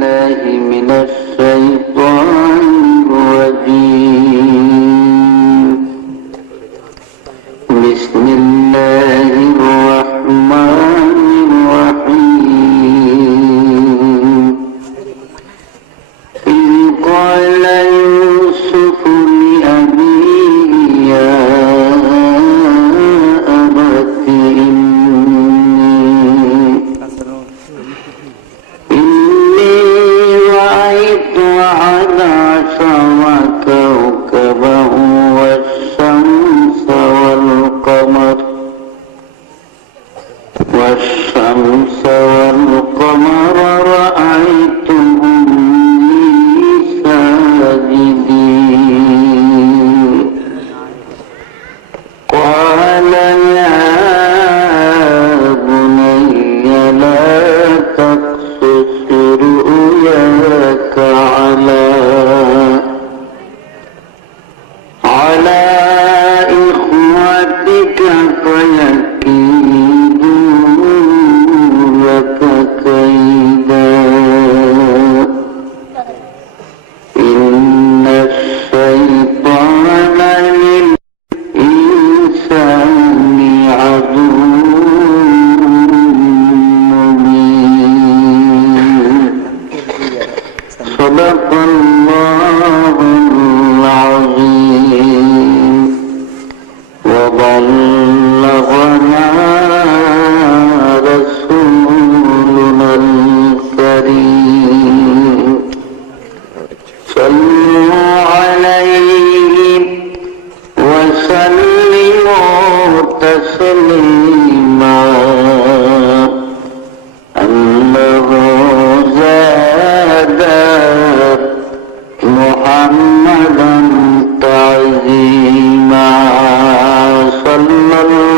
بالله من الشيطان الرجيم. بسم الله الرحمن الرحيم. إذ قال يوسف لأبيه يا أبت إني رأيت 11 كوكبا والشمس والقمر رأيتهم لي ساجدين. قال يا بني لا تقصص رؤياك على إخوتك فيكيدوا لك كيدا إن الشيطان للإنسان عدو مبين. صدق الله العظيم وبلغنا رسولنا الكريم. صلوا عليه وسلموا تسليما. أنه زاد محمدا تعظيما. صلى الله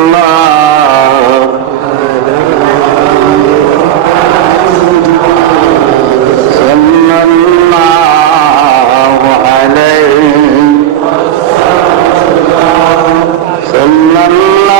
عليه صلى الله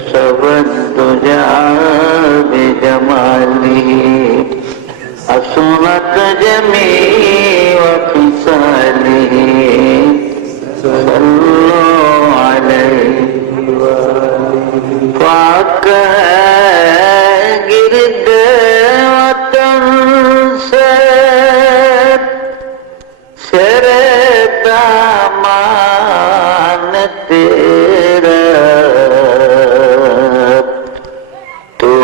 كشف الدجى بجماله حسنت جميع خصاله صلوا عليه پاک ہے گرد وطن سے سر دامان تیرا تو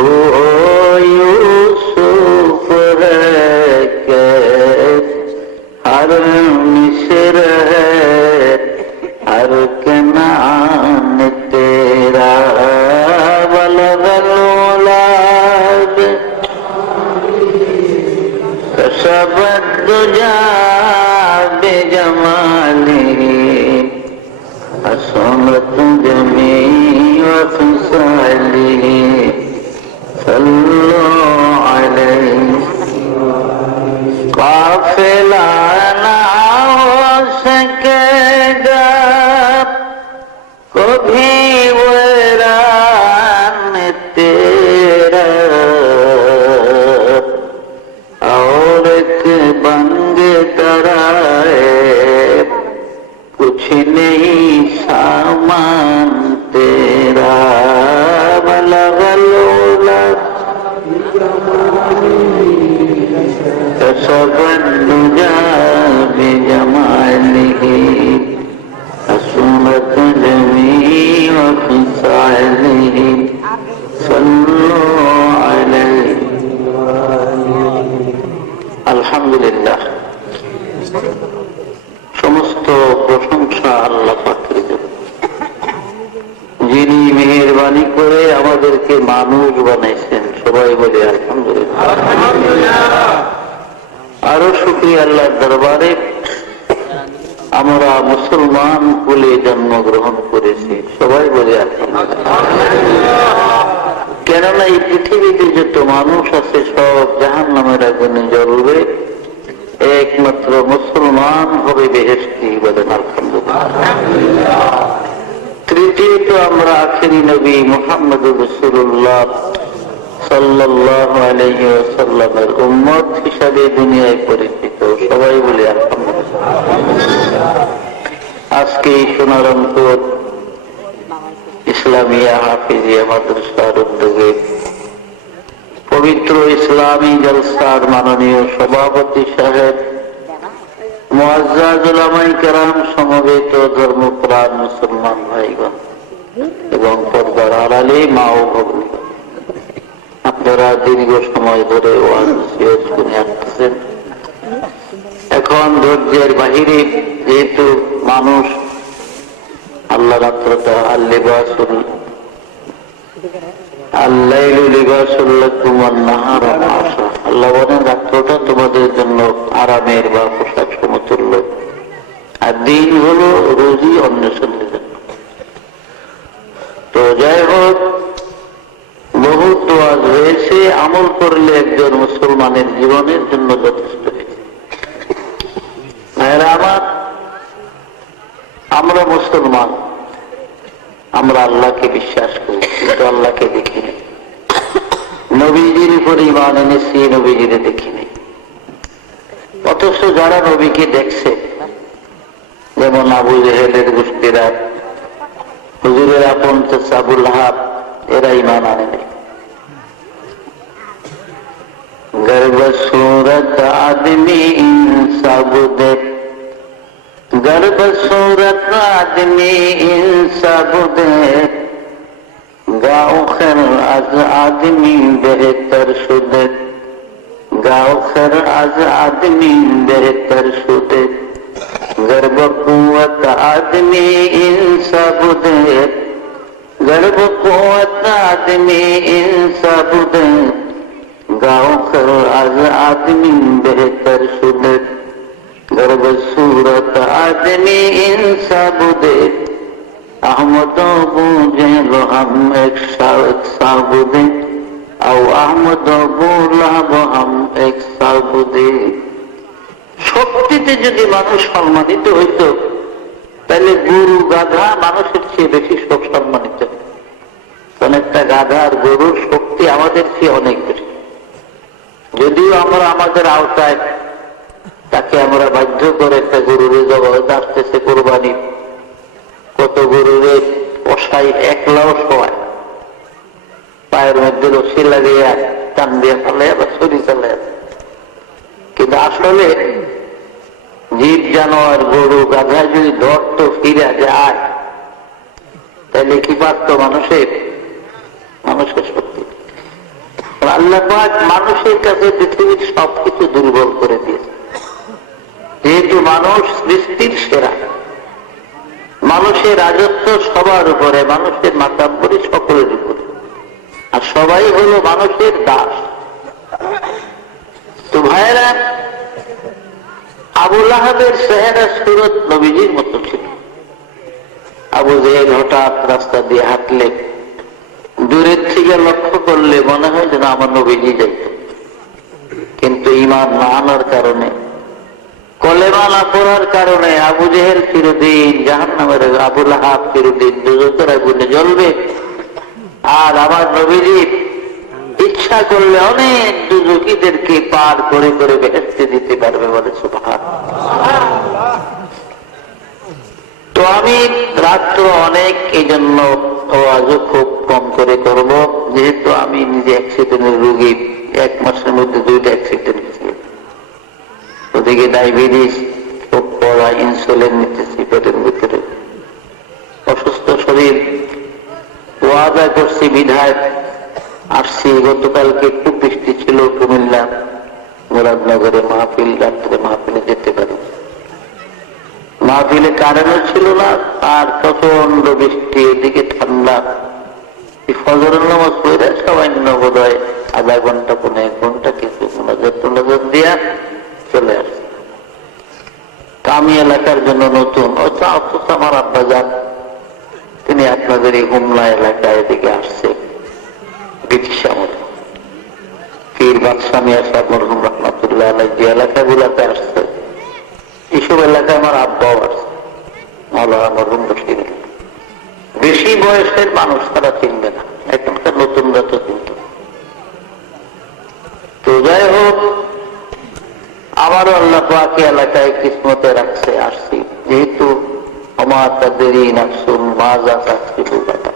یوسف ہے کہ ہر مصر ہے ہر کنعان تیرا بلغ الولاد کشف الدجى بجماله حسنت جميع خصاله صلوا عليه قافلہ نہ ہو سکے گا کبھی ویران تیرا اور ایک بنگ ترائے کچھ نہیں سامان تیرا بلغ الولد كشف الدجى بجماله حسنت جميع خصاله صلوا عليه আলহামদুলিল্লাহ। সমস্ত প্রশংসা আল্লাহ পাকের জন্য, যিনি মেহেরবানি করে আমাদেরকে মানুষ বানাইছেন। সবাই বলে আলহামদুলিল্লাহ। আরো শুকরিয়া আল্লাহর দরবারে আমরা মুসলমান কুলে জন্মগ্রহণ করেছি। সবাই বলে আলহামদুলিল্লাহ। কেননা এই পৃথিবীতে যত মানুষ আছে সব জাহান্নামের আগুনে জ্বলবে, একমাত্র মুসলমান হবে বেহেশতি। বলেন আলহামদুলিল্লাহ। তৃতীয়ত আমরা আখেরি নবী মুহাম্মদুর রাসূলুল্লাহ সাল্লাল্লাহু আলাইহি ওয়াসাল্লামের উম্মত হিসাবে দুনিয়ায় পরিচিত। সবাই বলে আলহামদুলিল্লাহ। আজকে এই সোনারংপুর ইসলামিয়া হাফিজিয়া মাদ্রাসার উদ্যোগে পবিত্র ইসলামী জলসার মাননীয় সভাপতি সাহেব, মুআজ্জাজ উলামায়ে কেরাম, সমবেত ধর্মপ্রাণ মুসলমান ভাইগণ এবং পর্দার আড়ালে মা ও ভগ্নীগণ, আপনারা দীর্ঘ সময় ধরে ওয়াজ শুনে আসছেন। এখন ধৈর্যের বাহিরে, যেহেতু মানুষ আল্লাহ রাত্রটা আল্লিবাসুল আল্লাইলু লিবাসুল লাকুম ওয়ান নাহারু মাশা। আল্লাহ বলেন রাত্রটা তোমাদের জন্য আরামের বা পোশাক সমতুল্য, আর দিন হলো রুজি অন্বেষণের জন্য। তো যাই হোক, বহুত ওয়াজ হয়েছে, আমল করলে একজন মুসলমানের জীবনের জন্য যথেষ্ট হয়েছে। ভাইরা আমার, আমরা মুসলমান, আমরা আল্লাহকে বিশ্বাস করি, কিন্তু আল্লাহকে দেখিনি। নবীজির উপর ঈমান এনেছি, নবীজিরে দেখিনি। অথচ যারা নবীকে দেখছে, যেমন আবু জেহেলের গোষ্ঠীরা, হুজুরের আপন চাচা আবু লাহাব, এরা ঈমান আনেনি। গর্ব सूरत आदमी इंसाबुदे, गर्भ सूरत आदमी इंसाबुदे, गाँव खर आज आदमी बेहतर शुदे, गाँव खर आज आदमी बेहतर शुदे, गर्भ कुवत आदमी इंसाबुदे, गर्भ कुवत आदमी इंसाबुदे, गाँव खर आज आदमी बेहतर शुदे, गर्भ सूरत आदमी इंसाबुदे, अहमद बूझे लो हम एक साबुदे, और अहमद बोला हम एक साबुदे। শক্তিতে যদি মানুষ সম্মানিত হইত, তাহলে গরু গাধা মানুষের চেয়ে বেশি সব সম্মানিত। কারণ একটা গাধার গরুর শক্তি আমাদের চেয়ে অনেক বেশি। যদিও আমরা আমাদের আওতায় তাকে আমরা বাধ্য করে একটা গরুরে জবাই আসতেছে কোরবানি, কত গরুরে পোষাই একলাও সবাই পায়ের মধ্যে রশি লাগিয়ে টান দিয়ে ফেলে বা ছড়ি চলে, কিন্তু আসলে জীব জানোয়ার গরু গাধা যদি ধরতো ফিরে যায় তাহলে কি পারত মানুষের শক্তি। আল্লাহ পাক মানুষের কাছে পৃথিবীর সবকিছু দুর্বল করে দিয়েছে, যেহেতু মানুষ সৃষ্টির সেরা, মানুষের রাজত্ব সবার উপরে, মানুষের মাতাব্বরি সকলের উপরে, আর সবাই হলো মানুষের দাস। তো ভাইরা, আবু লাহাবের চেহারা সুরত নবীজির মতো ছিল। আবু জেহেল হঠাৎ রাস্তা দিয়ে হাঁটলে দূরের থেকে লক্ষ্য করলে মনে হয় যেন আমার নবীজি যাইত, কিন্তু ঈমান না আনার কারণে, কলেমা না পড়ার কারণে আবু জেহেল চিরদিন জাহান্নামের, আবু লাহাব চিরদিন দুজকের আগুনে জ্বলবে। আর আমার নবীজি ইচ্ছা করলে অনেক দুজকিদেরকে পার করে করে বেহেশতে দিতে পারবে, বলে সুবহানাল্লাহ। তো আমি রাত্র অনেক, এই জন্য আজও খুব কম করে করব, যেহেতু আমি নিজে অ্যাক্সিডেন্টের রোগী, 1 মাসের মধ্যে 2টা অ্যাক্সিডেন্ট হয়েছে। ওদিকে ডায়াবেটিস, খুব পড়া, ইনসুলিন নিতেছি পেটের ভিতরে, অসুস্থ শরীর, ওয়াদা করছি বিধায় আসছি। গতকালকে একটু বৃষ্টি ছিল কুমিল্লা মুরাদনগরে মাহফিল, রাত্রে মাহফিলে যেতে পারি, মাহফিলে কারেন্টও ছিল না, আর প্রচন্ড বৃষ্টি, এদিকে ঠান্ডা। ফজরের নামাজ পড়ে সবাই বোধ হয় আধা ঘন্টা 15 ঘন্টা কিছু নজর দিয়া চলে আসছে। আমি এলাকার জন্য নতুন, অথচ আমার আব্বা যান, তিনি আপনাদের এই হুমলা এলাকায় এদিকে আসছে ব্রিটিশ আমলে, পীর বাদশাহ মিয়া সাহেব মরহুম রহমাতুল্লাহ আলাইহি যে এলাকাগুলোতে আসছে, এইসব এলাকায় আমার আব্বাও আসছে, মাওলানা মরহুম বসির। বেশি বয়সের মানুষ তারা চিনবে না, এখনকার নতুনরা তো চিনত। তো যাই হোক, আমারও আল্লাহ পাক এলাকায় কিসমতে রাখছে, আসছি। যেহেতু আমার তাদের নাকসুন মাজা চাকরি কথা,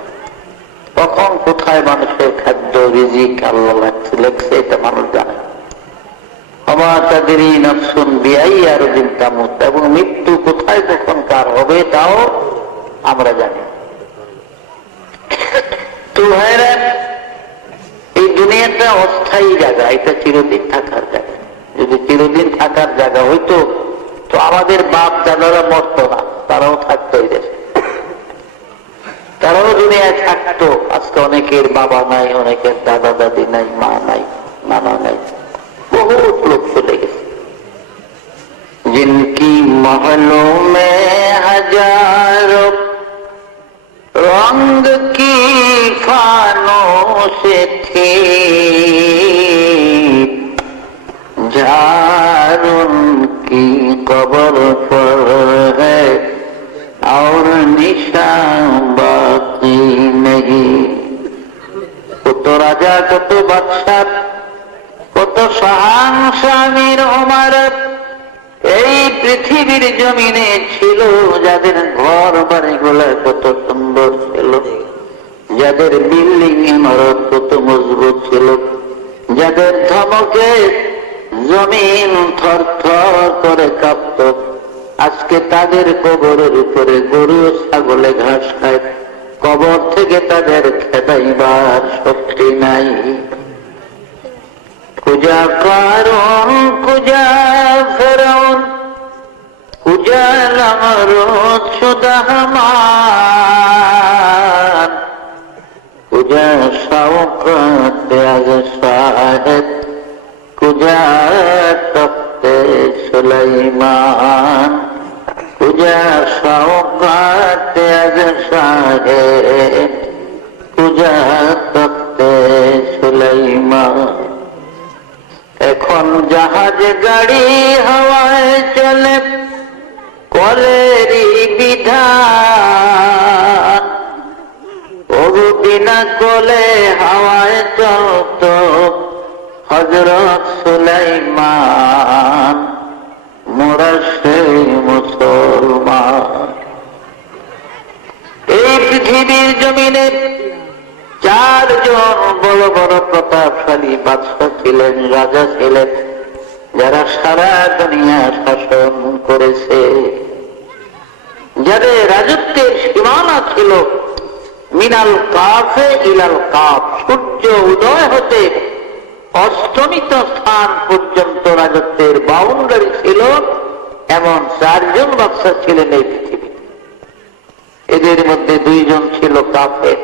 কখন কোথায় মানুষের খাদ্য রিজিক আল্লাহ লেখছে এটা মানুষ জানে। আমার তাদের নাকসুন বিয়াই আর দিন তামুত, এবং মৃত্যু কোথায় কখন কার হবে তাও আমরা জানি। তো ভাইরা, এই দুনিয়াটা অস্থায়ী জায়গা, এটা চিরদিন থাকার জায়গা। যদি চিরদিন থাকার জায়গা হইতো তো আমাদের বাপ দাদারা মরত না, তারাও থাকতো এই দেশে, তারাও দুনিয়ায় থাকতো। আজকে অনেকের বাবা নাই, অনেকের দাদা দাদি নাই, মা নাই, নানা নাই, বহুত লোক চলে গেছে। जिनकी महलों में हजारों रंग की फानों से थी, जार उनकी कब्र पर है और निशान बाकी नहीं। কত রাজা, কত বাদশা, কত শাহানশামীর ওমরাত এই পৃথিবীর জমিনে ছিল, যাদের ঘর বাড়ি গুলা কত সুন্দর ছিল, যাদের বিল্ডিং ইমারত কত মজবুত ছিল, যাদের ধমকে জমিন থর থর করে কাঁপত, আজকে তাদের কবরের উপরে গরু ছাগলে ঘাস খায়, কবর থেকে তাদের খেদাইবার শক্তি নাই। কুজা কারণ, কুজা ফেরাউন, কুজা নমরুদ সুদাহমান, কুজা শাওকত আজ শাহেদ, কুজা তখতে সুলাইমান, কুজা শাওকত আজ শাহেদ, কুজা তখতে সুলাইমান। এখন জাহাজ গাড়ি হাওয়ায় চলে, কলেরই বিধান, ও বিনা কোলে হাওয়ায় চলত হযরত সুলাইমান, মোরা সেই মুসলমান। এই পৃথিবীর জমিনে 4 জন বড় বড় প্রতাপশালী বাদশা ছিলেন, রাজা ছিলেন, যারা সারা দুনিয়া শাসন করেছে, যাদের রাজত্বের সীমানা ছিল মিনাল কাফে ইলাল কাফ, সূর্য উদয় হতে অস্তমিত স্থান পর্যন্ত রাজত্বের বাউন্ডারি ছিল। এমন 4 জন বাদশা ছিলেন এই পৃথিবীতে। এদের মধ্যে 2 জন ছিল কাফের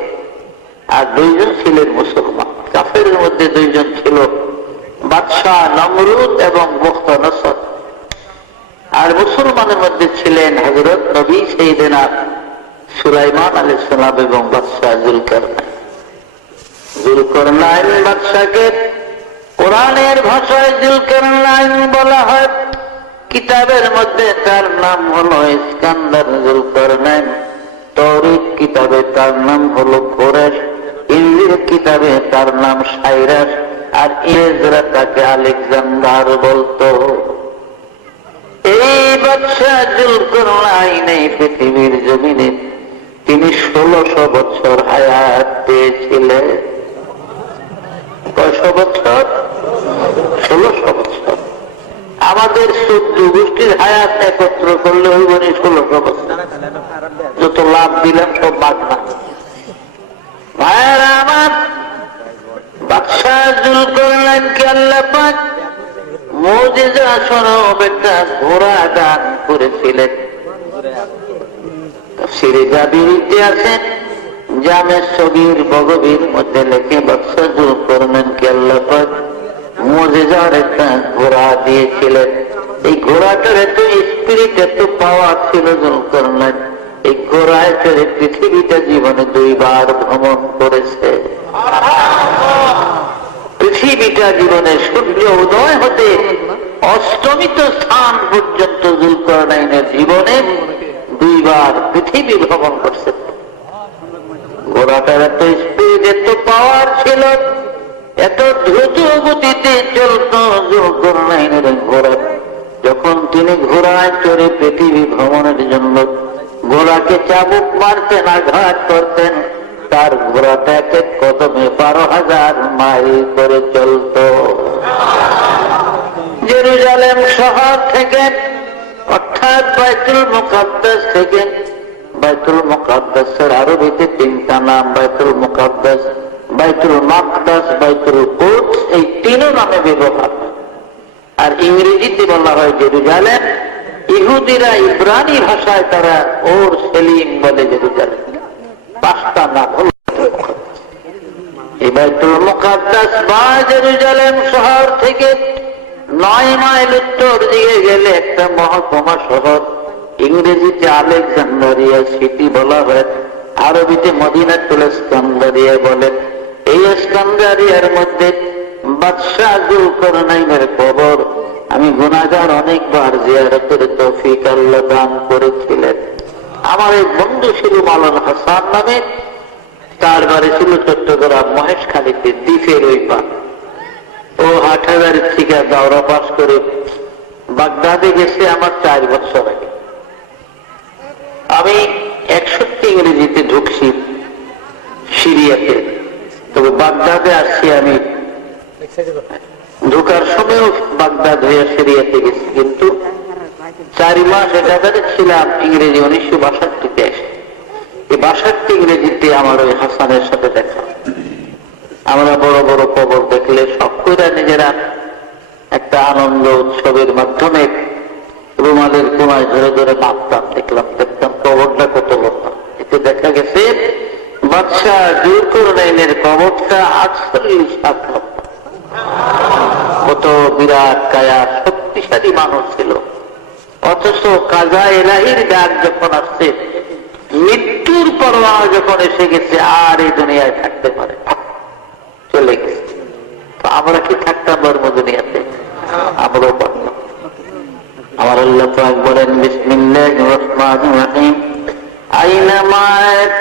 আর 2 জন ছিলেন মুসলমান। কাফের মধ্যে 2 জন ছিল বাদশাহ নমরুদ এবং মুখতানসর, আর মুসলমানের মধ্যে ছিলেন হযরত নবী সাইয়েদনা সুলাইমান আলাইহিস সালাম এবং বাদশাহ যুলকারনাইন। যুলকারনাইন বাদশাকে কোরআনের ভাষায় যুলকারনাইন বলা হয়। কিতাবের মধ্যে তার নাম হলো ইস্কান্দার যুলকারনাইন, তৌরাত কিতাবে তার নাম হলো কোরেশ, ইনজিল কিতাবে তার নাম সাইরাস, আর ইংরেজরা তাকে আলেকজান্ডার বলতো। এই বাদশাহ যুলকারনাইন এই পৃথিবীর জমিনে তিনি 1600 বছর হায়াত পেয়েছিলেন। কয়শো বছর? 1600 বছর। আমাদের 14 গোষ্ঠীর হায়াত একত্র করলে হইব 1600 বছর। যত লাভ দিলাম সব বাগনা। ভাইয়েরা আমার, বাদশাহ যুলকারনাইনকে আল্লাহ পাক মুজিজা স্বরূপ একটা ঘোড়া দান করেছিলেন। তাফসীরে জাবিরিতে আছে, জামে সগীর বগবীর মধ্যে লেখে বাদশাহ যুলকারনাইনকে আল্লাহ পাক মুজিজার একটা ঘোড়া দিয়েছিলেন। এই ঘোড়াটার এত স্পিরিট, এত পাওয়ার ছিল যুলকারনাইন, এই ঘোড়ায় চড়ে পৃথিবীটা জীবনে 2 বার ভ্রমণ করেছে। পৃথিবীটা জীবনে সূর্য উদয় হতে অস্তমিত স্থান পর্যন্ত যুলকারনাইনের জীবনে 2 বার পৃথিবী ভ্রমণ করছে। ঘোড়াটার এত স্পিড, এত পাওয়ার ছিল, এত দ্রুত গতিতে চলত যুলকারনাইনের ঘোড়া। যখন তিনি ঘোড়ায় চড়ে পৃথিবী ভ্রমণের জন্য ঘোড়াকে চাবুক মারতেন, আঘাত করতেন, তার ঘোড়াটা এক এক কদমে 12,000 মাইল করে চলত। জেরুজালেম শহর থেকে, অর্থাৎ বাইতুল মুকাদ্দাস থেকে, বাইতুল মুকাদ্দাসের আরবিতে 3টা নাম, বাইতুল মুকাদ্দাস, বাইতুল মাকদাস, বাইতুল কুদস, এই 3 নামে ব্যবহার। আর ইংরেজিতে বলা হয় জেরুজালেম। ইহুদিরা ইব্রানি ভাষায় তারা ওর সেলিম বলে জেরুজালেম। 5টা নাম হল এই বাইতুল মুকাদ্দাস বা জেরুজালেম শহর থেকে 9 মাইল উত্তর দিকে গেলে একটা মহকুমা শহর, ইংরেজিতে আলেকজান্ডারিয়া সিটি বলা হয়, আরবিতে মদিনাতুল ইস্কান্দারিয়া বলেন। এই ইস্কান্দারিয়ার মধ্যে বাদশাহ যুলকারনাইনের কবর আমি গুনাহগার অনেকবার জিয়ারতের তৌফিক আল্লাহ দান করেছিলেন। আমার এক বন্ধু ছিল মাওলানা হাসান নামে, তার বাড়ি ছিল চট্টগ্রাম মহেশখালীতে, দ্বীপের ওই পার। ও হাটহাজারী থেকে দাওরা পাস করে বাগদাদে গেছে আমার 4 বছর আগে। আমি 61 ইংরেজিতে ঢুকছি সিরিয়াতে, তবে বাগদাদে আসছি আমি ঢোকার সময়ও বাগদাদ হয়ে সিরিয়াতে গেছি, কিন্তু 4 মাস একাধারে ছিলাম ইংরেজি 1962-তে এসে। এই 62 ইংরেজিতে আমার ওই হাসানের সাথে দেখা। আমরা বড় বড় কবর দেখলে সব করে নিজেরা একটা আনন্দ উৎসবের মাধ্যমে রুমালের কোনায় ধরে ধরে মাপতাম, দেখতাম কবরটা কত বড়। এতে দেখা গেছে বাদশাহ যুলকারনাইনের কবরটা 48 হাত লম্বা। কত বিরাট কায়া, শক্তিশালী মানুষ ছিল। অথচ কাজা ইলাহির ডাক যখন আসছে, মৃত্যুর পরোয়া যখন এসে গেছে, আর এই দুনিয়ায় থাকতে পারে, চলে গেছে। তো আমরা কি থাকতাম বর্ম দুনিয়াতে? আমরাও পারলাম। আমার আল্লাহ পাক বলেন, বিসমিল্লাহির রহমানির রহিম, আইনামা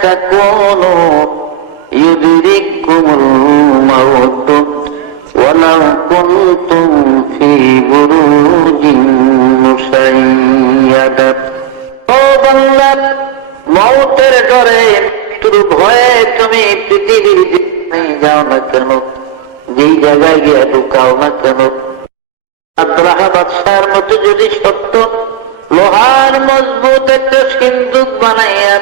তাকুনু ইউদরিকুমুল মাউত ওয়ালাউ কুনতুম ফি বুরুজিন মুশাইয়াদা। ও বান্দা, মৌতের ডরে, মৃত্যুর ভয়ে তুমি পৃথিবীর যেখানে যাও না কেন, যেই জায়গায় গিয়ে ঢুকাও না কেন, আব্রাহা বাদশার মতো যদি সত্য লোহার মজবুত একটা সিন্দুক বানাইয়া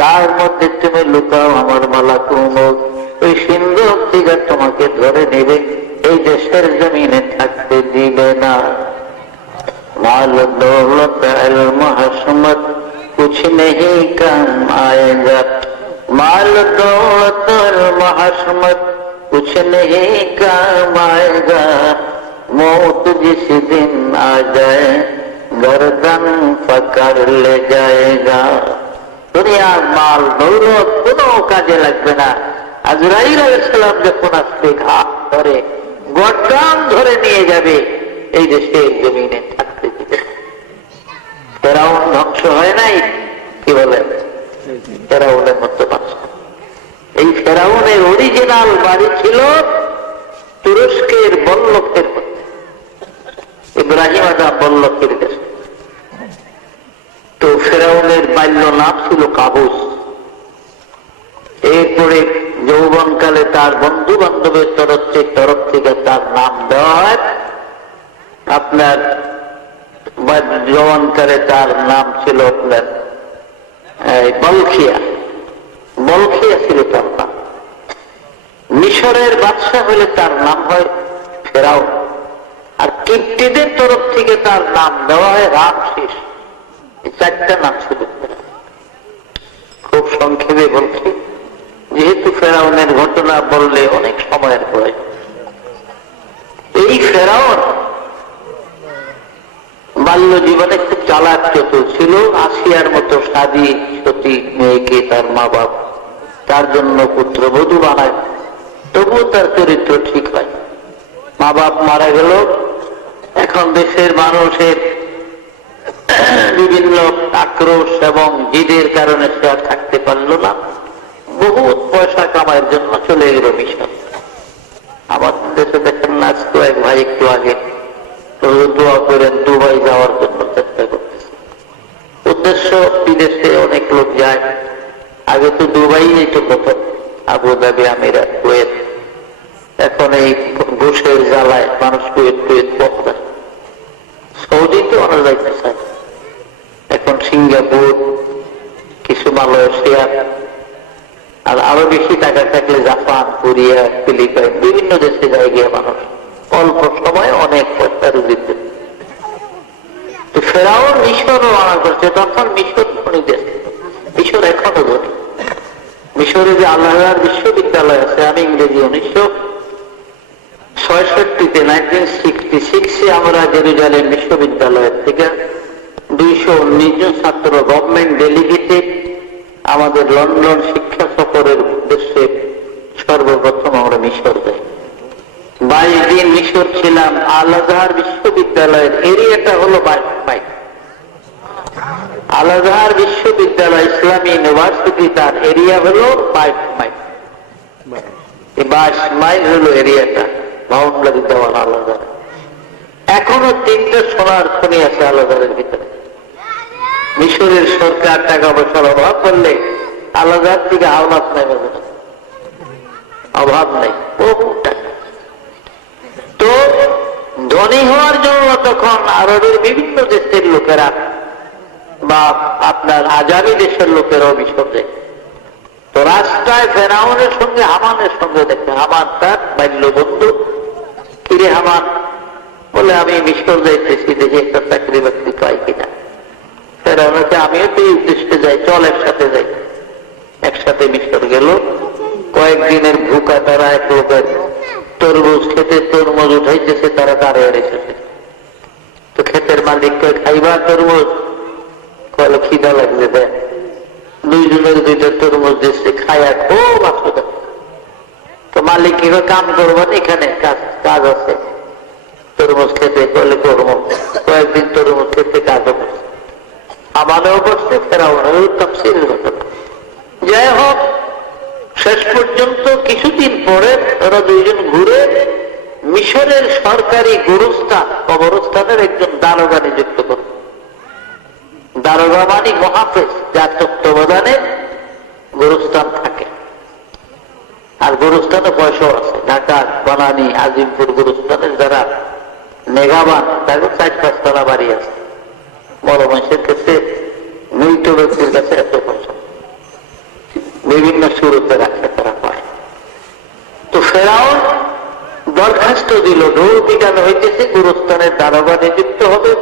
তার মধ্যে তুমি লুকাও আমার মালাকুল মউত, ওই সিন্দুক থেকে তোমাকে ধরে নেবে, এই দেশের জমিনে থাকতে দিবে না। মাল দৌলত ইলম হশমত कुछ नहीं काम आएगा, माल दौलत और महशमत कुछ नहीं काम आएगा, मौत जिस दिन आ जाए गर्दन पकड़ ले जाएगा। দুনিয়ার মাল দৌলত কোনো কাজে লাগবে না। আজরাইল আলাইহিস সালাম যখন আসবে ঘাট ধরে গর্দান ধরে নিয়ে যাবে, এই দেশের জমিনে থাকতে দিবে। ফেরাউন ধ্বংস হয় নাই, কি বলে ফেরাউনের মতো বাদশা। এই ফেরাউনের অরিজিনাল বাড়ি ছিল তুরস্কের বল্লকের মধ্যে, ইব্রাহিম আদম বল্লকের দেশে। তো ফেরাউনের বাল্য নাম ছিল কাবুস। এরপরে যৌবনকালে তার বন্ধু বান্ধবের তরফ থেকে তার নাম দেওয়া হয় আপনার, জওয়ানকালে তার নাম ছিল আপনার বলখিয়া। বলখিয়া ছিল তার নাম। মিশরের বাদশা হলে তার নাম হয় ফেরাউন। আর কিপ্টিদের তরফ থেকে তার নাম দেওয়া হয় রামসিস। এই চারটা নাম ছিল। খুব সংক্ষেপে বলছি, যেহেতু ফেরাউনের ঘটনা বললে অনেক সময়ের প্রয়োজন। এই ফেরাউন বাল্য জীবনে খুব চালাক চতুর ছিল। আসিয়ার মতো সাদী সতী মেয়েকে তার মা বাপ তার জন্য পুত্রবধূ বানায়, তবুও তার চরিত্র ঠিক হয়। মা বাপ মারা গেল। এখন দেশের মানুষের বিভিন্ন আক্রোশ এবং জিদের কারণে সে আর থাকতে পারল না। বহুত পয়সা কামাইয়ের জন্য চলে গেল মিশন। আমাদের দেশে দেখেন না, আজকে এক ভাই একটু আগে দোয়া করেন দুবাই যাওয়ার জন্য চেষ্টা করতেছে। উদ্দেশ্য বিদেশে অনেক লোক যায়। আগে তো দুবাই যেত প্রথম, আবুধাবি, আমিরাত, কুয়েত। এখন এই ঘুষের জ্বালায় মানুষ কুয়েত পড়তে, সৌদি তো অনেক যাইতে চায়। এখন সিঙ্গাপুর, কিছু মালয়েশিয়া, আর আরো বেশি টাকা থাকলে জাপান, কোরিয়া, ফিলিপাইন, বিভিন্ন দেশে যায় গিয়ে মানুষ অল্প সময় অনেক পয়সা রুজিতে। তো ফেরাউন মিশরও আনা করছে। তখন মিশর ধনী দেশ, মিশর এখনো ধনী। মিশরে যে আল্লাহর বিশ্ববিদ্যালয় আছে, আমি ইংরেজি 1966-তে 1966 আমরা জেরুজালেম বিশ্ববিদ্যালয়ের থেকে 219 জন ছাত্র গভর্নমেন্ট ডেলিগেটেড আমাদের লন্ডন শিক্ষা সফরের উদ্দেশ্যে সর্বপ্রথম আমরা মিশর যাই। 22 দিন মিশর ছিলাম। আল আজহার বিশ্ববিদ্যালয়ের এরিয়াটা হলো 22 মাইল। আল আজহার বিশ্ববিদ্যালয় ইসলামী ইউনিভার্সিটি, তার এরিয়া হলো 22 মাইল। এই 22 মাইল হলো এরিয়াটা, বাউন্ডারি দেওয়া আল আজহার। এখনো 3টা সোনার খনি আছে আল আজহারের ভিতরে। মিশরের সরকার টাকা পয়সার অভাব করলে আল আজহার থেকে আওলাদ নেবে না, অভাব নেই, বহু টাকা। তো ধনী হওয়ার জন্য তখন আরবের বিভিন্ন দেশের লোকেরা বা আপনার আজামি দেশের লোকেরাও মিশর যায়। তো রাস্তায় ফেরাউনের সঙ্গে হামানের সঙ্গে দেখে, হামান তার বাল্য বন্ধু। কিরে হামান, বলে আমি মিশর যাইতেছি, দেখি একটা চাকরি বাকরি পাই কিনা। ফেরাউনকে আমিও তো এই উদ্দেশ্যে যাই, চল একসাথে যাই। একসাথে মিশর গেল। কয়েকদিনের ভুকা তারা এক লোকের তরমুজ খেতে, তরমুজ উঠাইতেছে, তারা দাঁড়িয়ে রেখেছে। তো ক্ষেতের মালিক কয়, খাইবা তরমুজ? কলে খিদা লাগছে, দেয়। 2 জনের 2টা তরমুজ দিচ্ছে, খায়া খুব আসতে। তো মালিক কি কাম করবেন, এখানে কাজ আছে তরমুজ খেতে, কলে করবো। কয়েকদিন তরমুজ খেতে কাজও করছে, আমাদেরও করছে, ফেরাউনেরও তাফসীরের ঘটনা। যাই হোক, শেষ পর্যন্ত কিছুদিন পরে ওরা দুইজন ঘুরে মিশরের সরকারি কবরস্থানের একজন দারোগা নিযুক্ত করে। দারোগা মানে মহাফেজ, যার তত্ত্বাবধানে গোরস্থান থাকে। আর গোরস্থানে পয়সাও আছে। ঢাকা, বনানী, আজিমপুর গোরস্থানের যারা মেঘাবান তাদের 4-5 তলা বাড়ি আছে। বড় মানুষের কাছে, মৃত ব্যক্তির কাছে এত পয়সা বিভিন্ন সুরতে রাখতে তারা পায়। তো ফেরাউন দরখাস্ত দিল, ঢোল পিটানো হইতেছে, গোরস্থানের দারোগা নিযুক্ত হবে।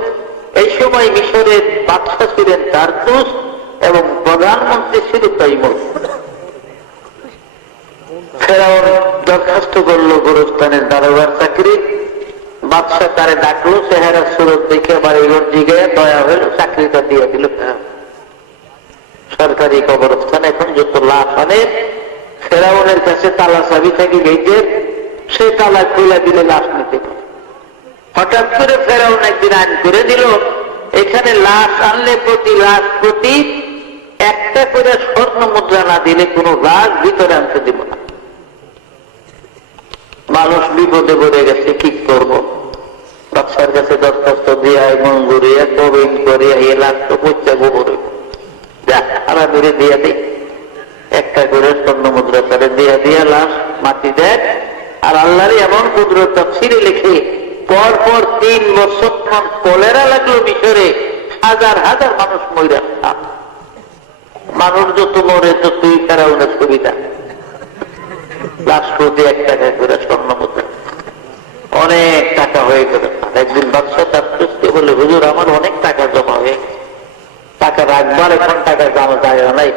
এই সময় মিশরের বাদশা ছিলেন তারতুস এবং প্রধানমন্ত্রী ছিল তৈমুর। ফেরাউন দরখাস্ত করলো গোরস্থানের দারোগার চাকরি। বাদশা তারে ডাকলো, চেহারা সুরত দেখে বাড়িঘর জিগায় দয়া হইল, চাকরিটা দিয়ে দিল। সরকারি কবরস্থান এখন যত লাশ আনে, ফেরাউনের কাছে তালা চাবি থাকি গেটের, সে তালা খুলে দিলে লাশ নিতে পারে। হঠাৎ করে ফেরাউন একদিন আইন করে দিল, এখানে লাশ আনলে প্রতি লাশ প্রতি একটা করে স্বর্ণ মুদ্রা না দিলে কোন লাশ ভিতরে আনতে দিব না। মানুষ বিপদে পড়ে গেছে, কি করবো? বাদশার কাছে দরখাস্ত দিয়ে মঞ্জুরিয়া তবিন করে এ লাশ তো পচা গোবর মেরে দিয়ে দিই, একটা করে স্বর্ণ মুদ্রা তারে দিয়ে দিয়ে লাশ মাটি দেয়। আর আল্লাহরই এমন কুদরত, তাফসীরে লিখে পর পর 3 বছর কলেরা লাগলো মিশরে, হাজার হাজার মানুষ মরে। মানুষ যত মরে ততই ফেরাউনের সুবিধা। লাশ প্রতি 1 টাকা করে স্বর্ণ মুদ্রা, অনেক টাকা হয়ে গেল। একদিন বাদশা তার চুস্তি বলে, হুজুর আমার অনেক টাকা জমা হয়ে গেছে, টাকা রাখবার এখন টাকা জমা জায়গা নাই,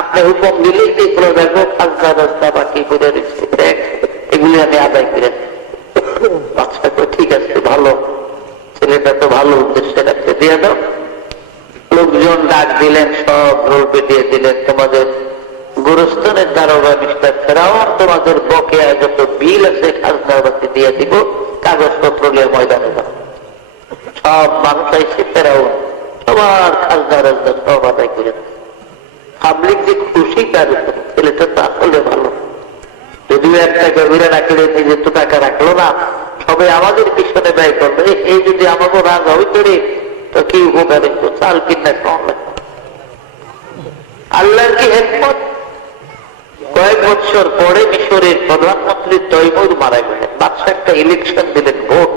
আপনি হুকুম দিলেই দেখলো, দেখো খাজনা রাস্তা বাকি করে দিচ্ছে, এগুলি আমি আদায় করে। বাদশা তো ঠিক আছে, ভালো ছেলেটা তো ভালো উদ্দেশ্যে রাখতে, দিয়ে দাও। লোকজন ডাক দিলেন, সব রোল পেটিয়ে দিলেন, তোমাদের গোরস্থানের দারোগা মিস্টার ফেরাউন তোমাদের বকেয়া যত বিল আছে খাজনা বাতি দিয়ে দিব, কাগজপত্র নিয়ে ময়দানে যাও। সব মানুষ আইসে ফেরাউন সবার খাজনা রাজনা সব আদায় করে। পাবলিক যে খুশি তার উপর, ছেলেটা তো আসলে ভালো, যদিও 1 টাকা ঘুরে রাখলে নিজের তো টাকা রাখলো না, সবাই আমাদের পিছনে ব্যয় করবে। এই যদি আমাকে রাগ হইতে তো কি উপকার হইতো, চাল কিনা কম লাগবে। আল্লাহর কি হিকমত, কয়েক বছর পরে মিশরের প্রধানমন্ত্রী তৈমুর মারা গেলেন। বাদশা একটা ইলেকশন দিলেন, ভোট।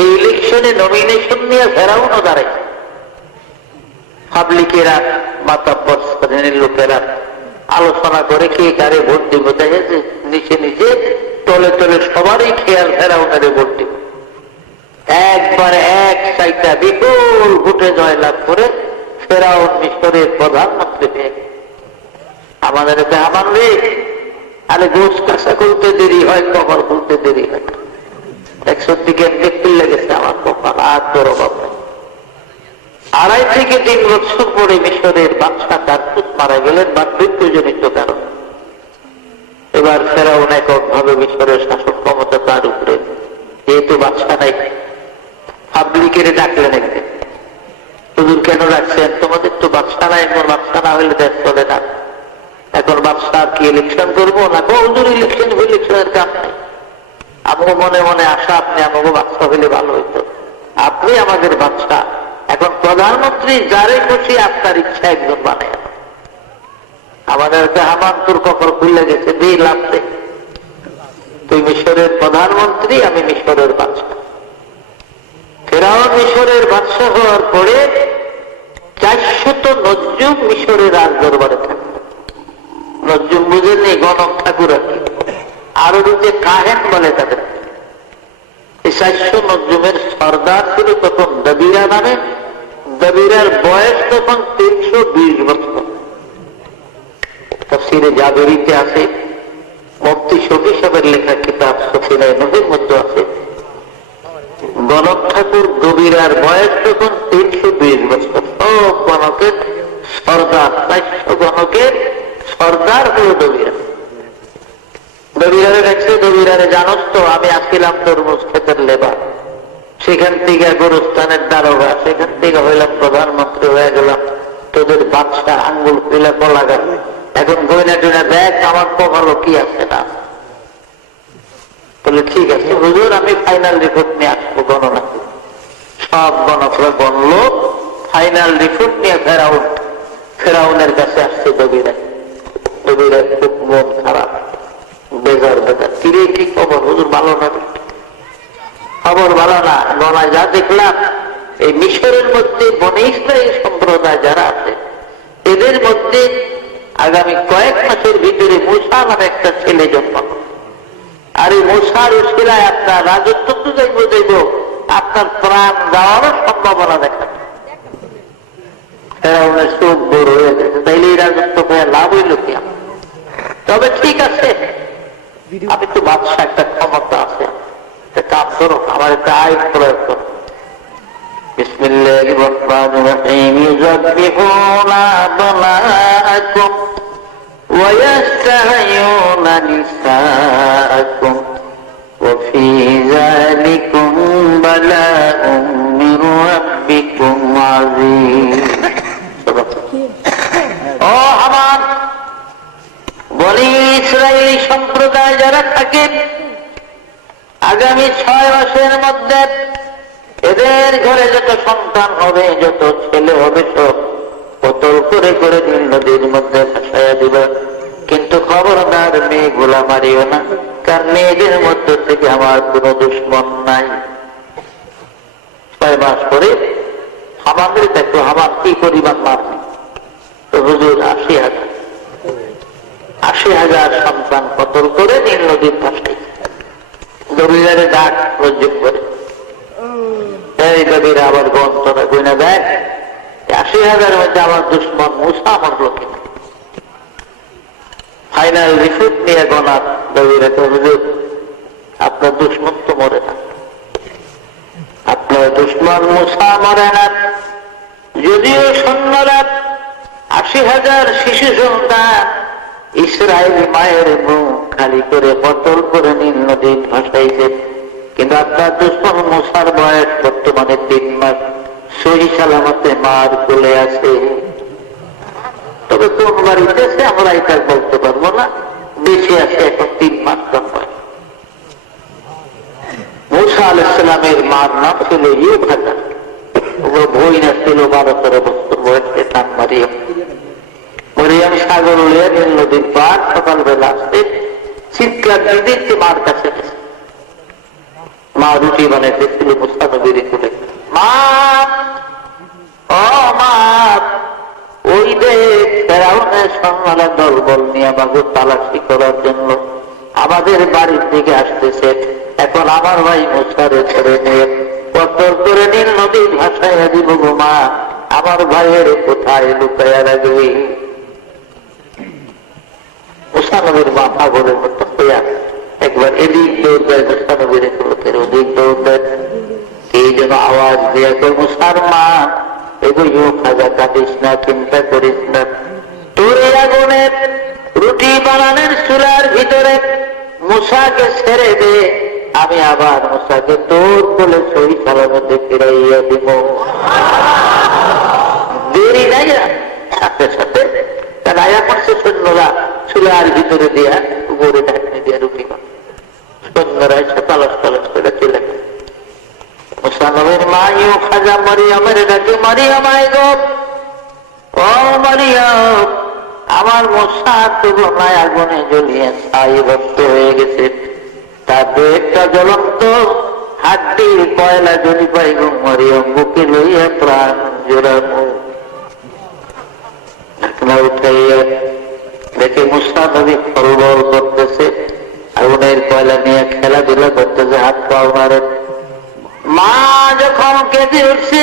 এই ইলেকশনে নমিনেশন নিয়ে ফেরাউনও দাঁড়াইছে। পাবলিকেরা, মাতাব্বর শ্রেণীর লোকেরা আলোচনা করে কে কারে ভোট দিব, দেখেছে নিচে নিচে তলে তলে সবারই খেয়াল ফেরাউনের ভোট দিব। একবারে 1 সাইটা বিপুল ভোটে জয়লাভ করে ফেরাউন মিশরের প্রধানমন্ত্রী হয়ে গেল। আমাদের আমার রে, আরে গোস কাঁচা করতে দেরি হয়, কপাল খুলতে দেরি হয়। 100 দিকে দেখতে লেগেছে আমার কপাল, আর তোর অভাব নেই। 2.5 থেকে 3 বছর পরে মিশরের বাদশা তারতুস মারা গেলেন বার্ধক্যজনিত কারণ। এবার ফেরাউন এককভাবে মিশরের শাসন ক্ষমতা তার উপরে, যেহেতু বাদশা নাই, পাবলিকের ডাকলেন একদিন, হুজুর কেন রাখছেন, তোমাদের তো বাদশা নাই, এখন বাদশা না হলে দেশ চলে না, এখন বাদশা কি ইলেকশন করবো না? হুজুর ইলেকশনের কাজ নাই, আমাকে মনে মনে আশা আপনি আমাকে বাদশা হইলে ভালো হইতো, আপনি আমাদের বাদশা। এখন প্রধানমন্ত্রী যারে খুশি আপনার ইচ্ছা একজন বানায়। আমাদের হামান তোর কখনো খুলে গেছে, দিয়ে লাভ নেই, তুই মিশরের প্রধানমন্ত্রী, আমি মিশরের বাদশা। ফেরাউন মিশরের বাদশা হওয়ার পরে 400 নজরুম মিশরের রাজ দরবারে থাকে। নজরুম বুঝেননি, গণক ঠাকুর আর কি, আরো যে কাহেন বলে তাদের। এই 400 নজরুমের সর্দার ছিল তখন দবিরা নামে। দবিরার বয়স তখন 320 বছর। তাফসীরে জাবেরিতে আছে, মুফতি শফি সাহেবের লেখা কিতাব সফিনায়ে নবীর মধ্যে আছে, গণক ঠাকুর দবিরার বয়স তখন 320 বছর। সব গণকের সর্দার, 400 গণকের সর্দার হল দবিরা। দবিরারে দেখছে, দবিরারে জানোস তো আমি আসছিলাম তরমুজ ক্ষেতের লেবার, সেখান থেকে গোরস্থানের দারোগা, সেখান থেকে হইলাম প্রধানমন্ত্রী হয়ে গেলাম, তোদের বাদশা আঙ্গুল খুলে কলা গাছ, এখন গয়না টয়না দেখ আমার কপালও কি আছে না। বলে ঠিক আছে হুজুর, আমি ফাইনাল রিপোর্ট নিয়ে আসবো, গণনা সব গণকরা গণলো, ফাইনাল রিপোর্ট নিয়ে ফেরাউনের কাছে আসছে নবীরা। নবীরা খুব মন খারাপ, বেজার বেজার, কিরে কি খবর হুজুর? ভালো না? খবর ভালো না। গণায় যা দেখলাম, এই মিশরের মধ্যে বনে ইসরায়েল সম্প্রদায় যারা আছে, এদের মধ্যে আগামী কয়েক মাসের ভিতরে মূসা নামে একটা ছেলে জন্মাবে। আর এই মূসার উশিলায় আপনার রাজত্ব তো যাইব, আপনার প্রাণ যাওয়ারও সম্ভাবনা দেখা যায়। ফেরাউনের চোখ বড় হয়ে গেছে, তাইলে এই রাজত্ব পেয়ে লাভ হইল কি? তবে ঠিক আছে, আমি তো বাদশা, একটা ক্ষমতা আছে, কাজ করো, আমার একটা আইন প্রয়োগ করো। বিসমিল্লাহির রহমানির রহিম। ইউযাব্বিহুনা আবনাআকুম ওয়া ইয়াসতাহয়ুনা নিসাআকুম ওয়া ফী যালিকুম বালাউম মির রাব্বিকুম আযীম। ও হামান, বনি ইসরায়েলি সম্প্রদায় যারা থাকে, আগামী 6 মাসের মধ্যে এদের ঘরে যত সন্তান হবে, যত ছেলে হবে, সব কতল করে করে নীল নদীর মধ্যে ভাসাইয়া দিবে। কিন্তু খবরদার মেয়েগুলা মারিও না, কারণ মেয়েদের মধ্যে থেকে আমার কোন দুশ্মন নাই। 6 মাস পরে আমাদের দেখো আমার কি পরিমাণ মারবে। তো হুজুর 80,000 সন্তান কতল করে নীল নদীর ভাসাই। নবীদের ডাক প্রযোগ করে এই নবীরা আবার গন্তরা গুনে দেয় 80,000 মধ্যে আমার দুশ্মন মূসা মরল কিনা। ফাইনাল রিপোর্ট নিয়ে গণার নবীরা হুজুর, আপনার দুশ্মন তো মরে না, আপনার দুশ্মন মূসা মরে না। যদিও সৈন্যরা 80,000 শিশু সন্তান ইসরায়েল মায়ের মুখ খালি করে বোতল করে নীল নদীর ভাসাইছে, কিন্তু আপনার দুশ্মন মূসার বয়স বর্তমানে 3 মাস, সহি সালামতে মার কোলে আছে। তবে কোন বাড়িতে আছে আমরা এটা বলতে পারবো না, বেশি আছে এখন 3 মাস বয়স। মূসা আলাইহিস সালামের মার নাম ছিল ইউহানা, ওগুলো বই না ছিল 12-13 বছর বয়সে, নাম মারিয়াম। মরিয়াম সাগর উড়িয়ে নীল নদীর পার সকালবেলা আসতে চিৎকার দিতে মার কাছে গেছে। মা রুটি বানাইতেছিল মুসা নবীর কোলে। মা, ও মা, ওই দেখ ফেরাউনের সৈন্যরা দলবল নিয়ে আমাকে তালাশি করার জন্য আমাদের বাড়ির দিকে আসতেছে। এখন আমার ভাই মুসারে ছেড়ে নিয়ে কতল করে নীল নদীর ভাসাইয়া দিব গো মা, আমার ভাইয়ের কোথায় লুকাইয়া রাখবি? মুসা নবীর মা পাগলের মতো হইয়া একবার এদিক দৌড় দেয়, মুসা নবীর লোকের ওদিক দৌড় দেয়। এই যেন আওয়াজ দিয়ে মুসার মা, এগুলো খাজা কাটিস না, চিন্তা করিস না, তোর এই আগুনের রুটি বানানোর চুলার ভিতরে মুসাকে ছেড়ে দে, আমি আবার মুসাকে তোর কোলে সহি সালামতে ফিরাইয়া দিব। দেরি নাই, সাথে সাথে রায়া করছে সৈন্যরা চুলার ভিতরে দিয়া উপরে ঢাকনি দিয়া রুটি বানায়। সৈন্যরা এসে তালাশ তালাশ করে চলে গেছে। মুসা নবীর মা ইউ খাজা মারিয়ামের ডাকে, মারিয়াম আয় গো, ও মারিয়াম, আমার মুসা তুলনায় আগুনে জ্বলিয়ে ছাই ভস্ম হয়ে গেছে, তার একটা জ্বলন্ত হাড্ডির কয়লা জ্বলি পাই গো মারিয়াম, বুকে লইয়া প্রাণ জোড়ানো। উঠাইয়া দেখে মুসা নবী ফলবল করতেছে, আগুনের কয়লা নিয়ে খেলাধুলা করতেছে, হাত পাও মারে। মা যখন কেঁদে উঠছে,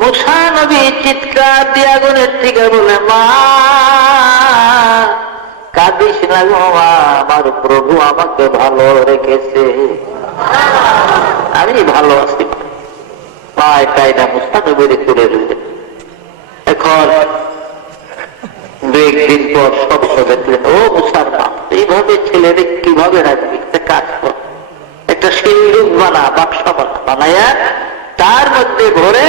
মুসা নবী চিৎকার দিয়ে আগুনের থেকে বলে, মা কাঁদিস না গো মা, আমার প্রভু আমাকে ভালো রেখেছে, আমি ভালো আছি। মা এটাই না মুসা নবীর তুলে দিলে। এখন 2-1 দিন পর সব দেখলেন, ও মুসার মা, এইভাবে ছেলেরে কিভাবে রাখবি? একটা কাজ কর, একটা সিন্দুক বানা, বাক্সা বানাইয়া তার মধ্যে ভরে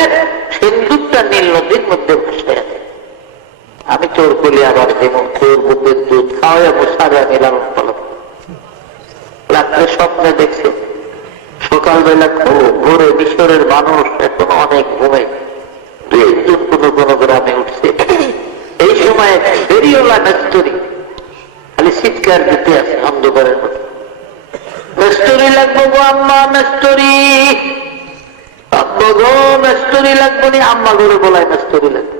সিন্দুকটা নীল নদীর মধ্যে ভাসাইয়া দেয়। আমি চোর কলি আবার যেমন চোর বুকের দুধ খাওয়াই বসারে আমি লালন পালন। রাত্রে স্বপ্নে দেখছে সকালবেলা ভোরে মিশরের মানুষ এখনো অনেক ঘুমে, দু একজন কোনো গ্রামে উঠছে। এই সময় ফেরিওয়ালা মেস্তরি খালি চিৎকার দিতে আছে অন্ধকারের মধ্যে, মেস্তরি লাগবো গো আম্মা, মেস্তরি আব্বা গো, মেস্তরি লাগবো নি আম্মা করে বলায় মেস্তরি লাগবে।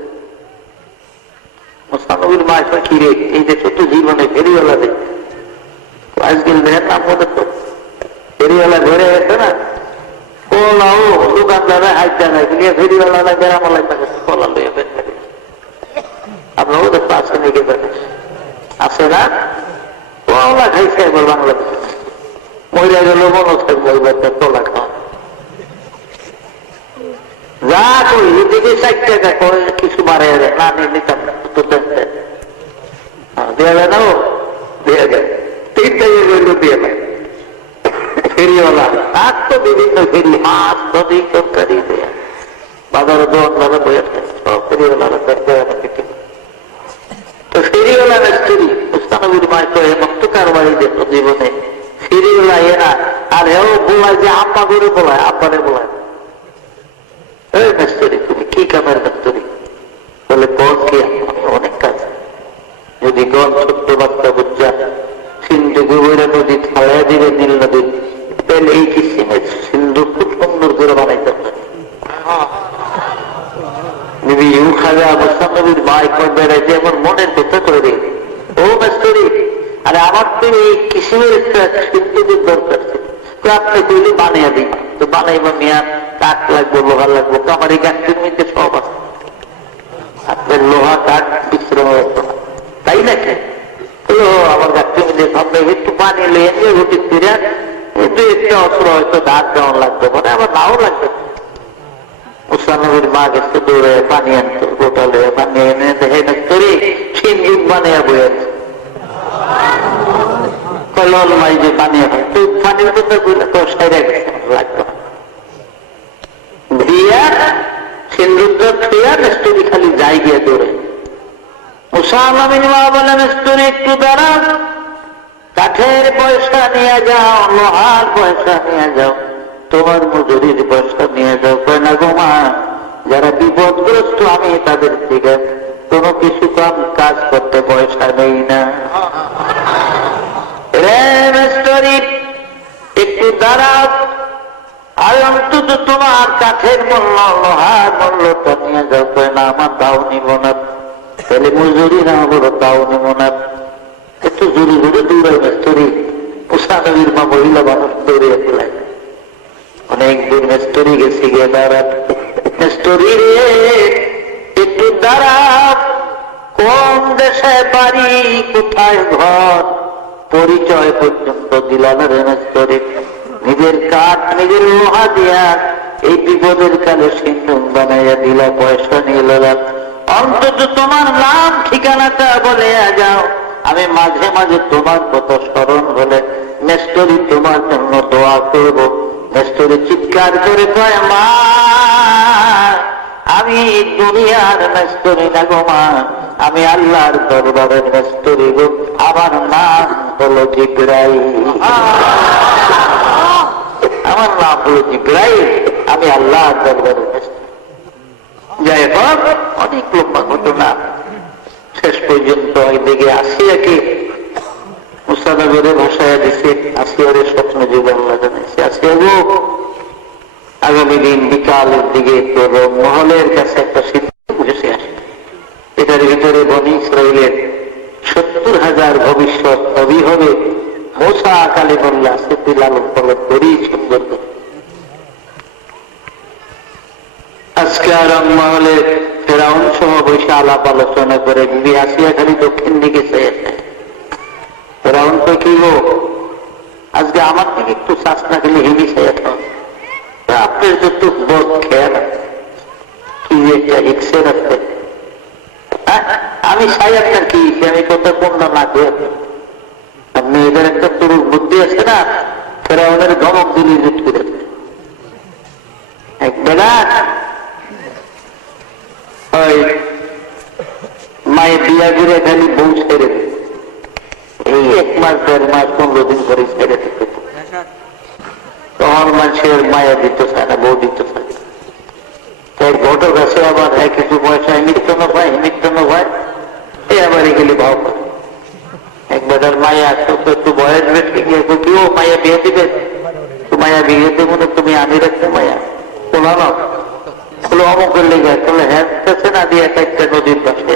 মুসানবীর মা কি রে, এই যে ছোট জীবনে ফেরিওয়ালা দেখ আজকাল দেখেন না মনে তো ফেরিওয়ালা ঘরে গেছে না, ও লাও দোকানদারে হাইট জানাই নিয়ে ফেরিওয়ালা বেড়ামালাই কলা লইয়া বের করে আপনার ওদের পাশে নিয়ে গেছে আছে না, ওলা খাইছে এবার বাংলাদেশ মহিলা গেল মনে থাকবো এবার তোলা খাওয়া যা করি এদিকে 60 টাকা করে কিছু বাড়ে না নিতাম দেওয়া যায় না, ও দেওয়া যায় 3 টাকা গেল দিয়ে যায় ফেরিওয়ালা। আর তো বিভিন্ন ফেরি মাছ নদী তরকারি দেয়া বাজারে দোয়ান ভালো বইয়া সব ফেরিওয়ালারা তো ফেরিওয়ালা স্ত্রী মুস্তানবীর মায় তো এমন্ত কারবারি যেত জীবনে ফেরিওয়ালা এরা আর এও বলায় যে আব্বা করে বলায়, আব্বারে বলায় এই মেস্তরি তুমি কি কামের মেস্তরি বলে কোন কি অনেক কাজ। যদি গন ছোট্ট বাচ্চা বুঝা সিন্ধু গোবরা নদী থালায় দিবে নীল নদী, তাহলে এই কিসিমের সিন্ধু খুব সুন্দর করে বানাইতে পারে। বিবি ইউ খাজা মুস্তানবীর মায় কর বেড়াইতে আমার মনের কথা করে দিই, ও মেস্তরি আরে আমার তো এই কিসিমের একটা সিন্ধুদের দরকার ছিল, তো আপনি কইলে বানিয়ে দিই, তো বানাইবা মিয়া কাঠ লাগবে লোহা লাগবে, তো আমার এই গাছটির মধ্যে সব আছে, আপনার লোহা কাঠ বিশ্রাম হতো না তাই নাকি, আমার গাছটির মধ্যে সব একটু পানি লিয়ে নিয়ে রুটি ফিরে দু একটা অস্ত্র হয়তো ধার দেওয়ার লাগবে, মানে আবার নাও লাগবে। মুসানবীর মা গেছে দৌড়ে পানি আনতো, গোটা লিয়ে পানি এনে দেখে মেস্তরি সিন্ধুক বানিয়ে বয়ে আছে কলল মাই যে বানিয়ে তুই পানির মধ্যে বুঝলে তো সাইরা গেছে লাগবে না দিয়া সিন্ধুকটা ছুঁয়া মেস্তরি খালি যাই গিয়ে দৌড়ে। মুসানবীর মা বলে মেস্তরি একটু দাঁড়াও, কাঠের পয়সা নিয়ে যাও, লোহার পয়সা নিয়ে যাও, তোমার মজুরির পয়সা নিয়ে যাও। না গো মা, যারা বিপদগ্রস্ত আমি তাদের থেকে কোনো কিছু কাজ করতে পয়সা নেই না। রে মেস্তরি একটু দাঁড়াও, আর অন্তত তোমার কাঠের মূল্য লোহার মূল্যটা নিয়ে যাও। না আমার তাও নিব না, তাহলে মজুরি না বলো তাও নিব না। একটু জোরে জোরে দৌড়াই মেস্তরি, মুসানবীর মা মহিলা মানুষ দৌড়িয়ে ফেলায়। অনেক দূর মেস্তরি গেছি গিয়ে দাঁড়াত, মেস্তরি রে একটু দাঁড়াত, কোন দেশে বাড়ি কোথায় ঘর পরিচয় পর্যন্ত দিলাম রে মেস্তরি। নিজের কাঠ নিজের লোহা দিয়া এই বিপদের কালে সিন্ধুক বানাইয়া দিলা, পয়সা নিয়ে এলাম। অন্তত তোমার নাম ঠিকানাটা বলে যাও, আমি মাঝে মাঝে তোমার কথা স্মরণ হলে মেস্তরি তোমার জন্য দোয়া করব। মেস্তরি চিৎকার করে কয় মা, আমি দুনিয়ার মেস্তরি না গো মা, আমি আল্লাহর দরবারের মেস্তরি গো, আমার নাম হলো জিবরাইল, আমার নাম হলো জিবরাইল, আমি আল্লাহর দরবারের মেস্তরি। যাই হোক অনেক লম্বা ঘটনা, শেষ পর্যন্ত এদিকে আসিয়াকে মুসানবীরে ভাষায় দিছে, আসিয়ারে স্বপ্ন জীবন জানাইছে, আসিয়া গো আগামী দিন বিকালের দিকে তোর মহলের কাছে একটা সিদ্ধ বুঝেছে আসে, এটার ভিতরে বনী ইসরাইলের 70,000 ভবিষ্যৎ নবী হবে। মুসা কালিমুল্লাহ সেটি লালন পালন করি সুন্দর করে। আজকে আরাম মহলে ফেরাউন সহ বসে আলাপ আলোচনা করে বিবি আসিয়া খালি দক্ষিণ দিকে চেয়েছে। ফেরাউন তো কি গো, আজকে আমার থেকে একটু শ্বাস না খেলে হিলি চেয়ে খাও, আপনার যত বড় খেয়াল কি একটা ইচ্ছে রাখতে, আমি চাই আপনার কি আমি কথা কন্যা না করে আপনি এদের একটা পুরুষ বুদ্ধি আছে না, ফেরাউনের ধমক দিলি জুট করে এক বেলা ওই মায়ের তখন মানুষের মায়া দিতে চায় না, বউ দিতে চায়। তাই ঘটক আছে আবার কিছু পয়সা নিত্য পায়, নিত্য পায়, এই আবার এগুলি ভাব করে। একবার মায়া একটু বয়স বেশি গিয়ে কেউ মায়া বিয়ে দিবে, মায়া বিয়ে দেবো না, তুমি আমি রাখতে মায়া বলো না, বলে অমুকের লেগে বলে হ্যাঁ না দিয়ে একটা নদীর পাশে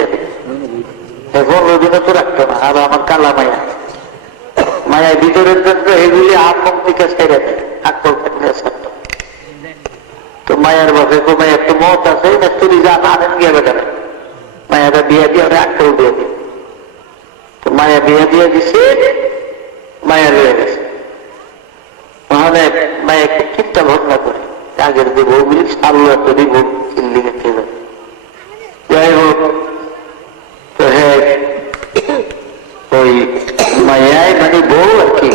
এখন নদীনে তো রাখতো না। আর আমার কালা মায়া, মায়া ভিতরের জন্য এগুলি আপন থেকে ছেড়ে দেয়, আকল থাকলে ছাড়তো। তো মায়ের বাপে মায়ের একটু মত আছে না, তুই যা আনেন গিয়ে বেটারে মায়াটা বিয়ে দিয়ে আকল দিয়ে দিই। তো মায়া বিয়ে দিয়ে দিছে, মায়া লিয়ে গেছে। তাহলে মায়া একটু চিন্তা ভাবনা করে আগের যে বউগুলি সারলো একটা দিব চিল্লি গেছে। যাই হোক, তো হ্যাঁ ওই মায়ায় মানে বউ আর কি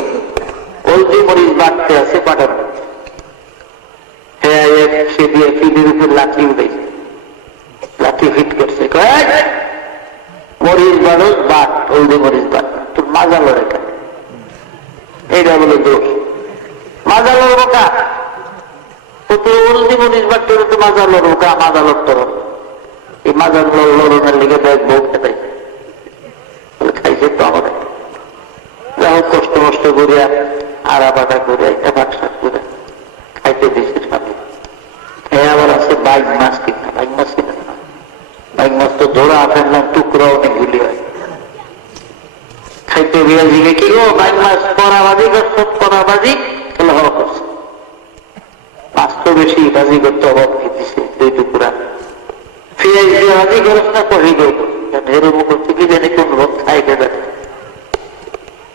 হলদি মরিচ বাড়তে আছে পাঠানো। হ্যাঁ সে দিয়ে ফিটের উপর লাঠি উঠেছে, লাঠি ফিট করছে, মরিচ বাড়ুস বাট, হলদি মরিচ বাট, তোর মাজা লড়ে কেন? এইটা বলে দোষ, মাজা লড়বো কা? হলদি মরিচ বাট তোর তো মাজা লড়বো কা? মাজা লড়তে হবে, এই মাজা লড়নের লিগে দেখ বউ খেতে খাইছে তো আমাদের। যা হোক কষ্ট মষ্ট করিয়া আড়া বাটা করে একটা বাকশাক করে খাইতে দিচ্ছে সাথে। হ্যাঁ আবার আছে বাইক মাছ কিনা, বাইক মাছ কিনা না, বাইক মাছ তো ধরা ফেললাম, টুকরা অনেকগুলি হয়। খাইতে গিয়ে দিকে কি গো বাইক মাছ পরাবাজি করছ, পরাবাজি তাহলে হওয়া করছে। মাছ তো বেশি বাজি করতে অভাব দিচ্ছে, দুই টুকরা ফিরে দিয়ে বাজি করছ না কহি গো ঢের মুখ কি জানি কোন রোগ খাইতে দেয়।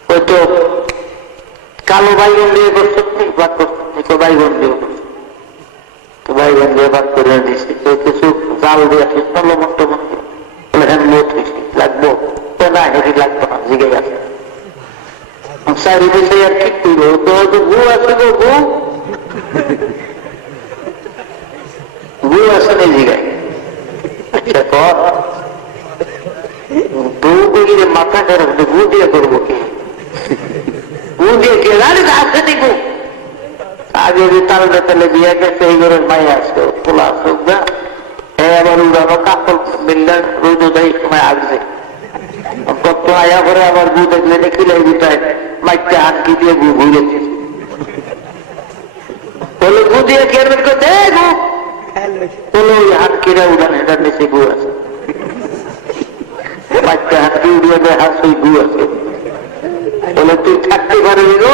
হয়তো কালো বাইগন দিয়ে করছো, ভাগ করছো, বাইগন দিয়ে করছো, তো বাইগন দিয়ে ভাগ করে দিয়েছি। তো কিছু জাল দিয়ে লবণ টবণ বলে হ্যাঁ লোট হয়েছি, লাগবো না? হেঁটে লাগবো না, জিগে গেছে চারি দেশে আর ঠিক করবো। তো হয়তো গু আছে গো, গু গু আছে না জিগায়? আচ্ছা কর বউ বলিলে মাথা খারাপ, গু দিয়ে করবো কি? গু দিয়ে কে জানি আসে নি গু আগে যে তালে তালে দিয়ে গেছে এই ঘরের মাই আসছে খোলা আসুক না। হ্যাঁ আবার উড়ানো কাপড় মিললেন রোদ দেয় সময় আসবে কত আয়া করে আবার গু দেখলে খিলাই দিতায় মাইকটা হাঁকি দিয়ে গু ঘুরেছে বলে গু দিয়ে কেরবেন করতে গু বলে ওই হাঁকিরা উড়ান এটার নিচে গু আছে, মাইকটা হাঁকি উড়িয়ে দেয় হাস ওই গু আছে। বলে তুই থাকতে পারবি গো,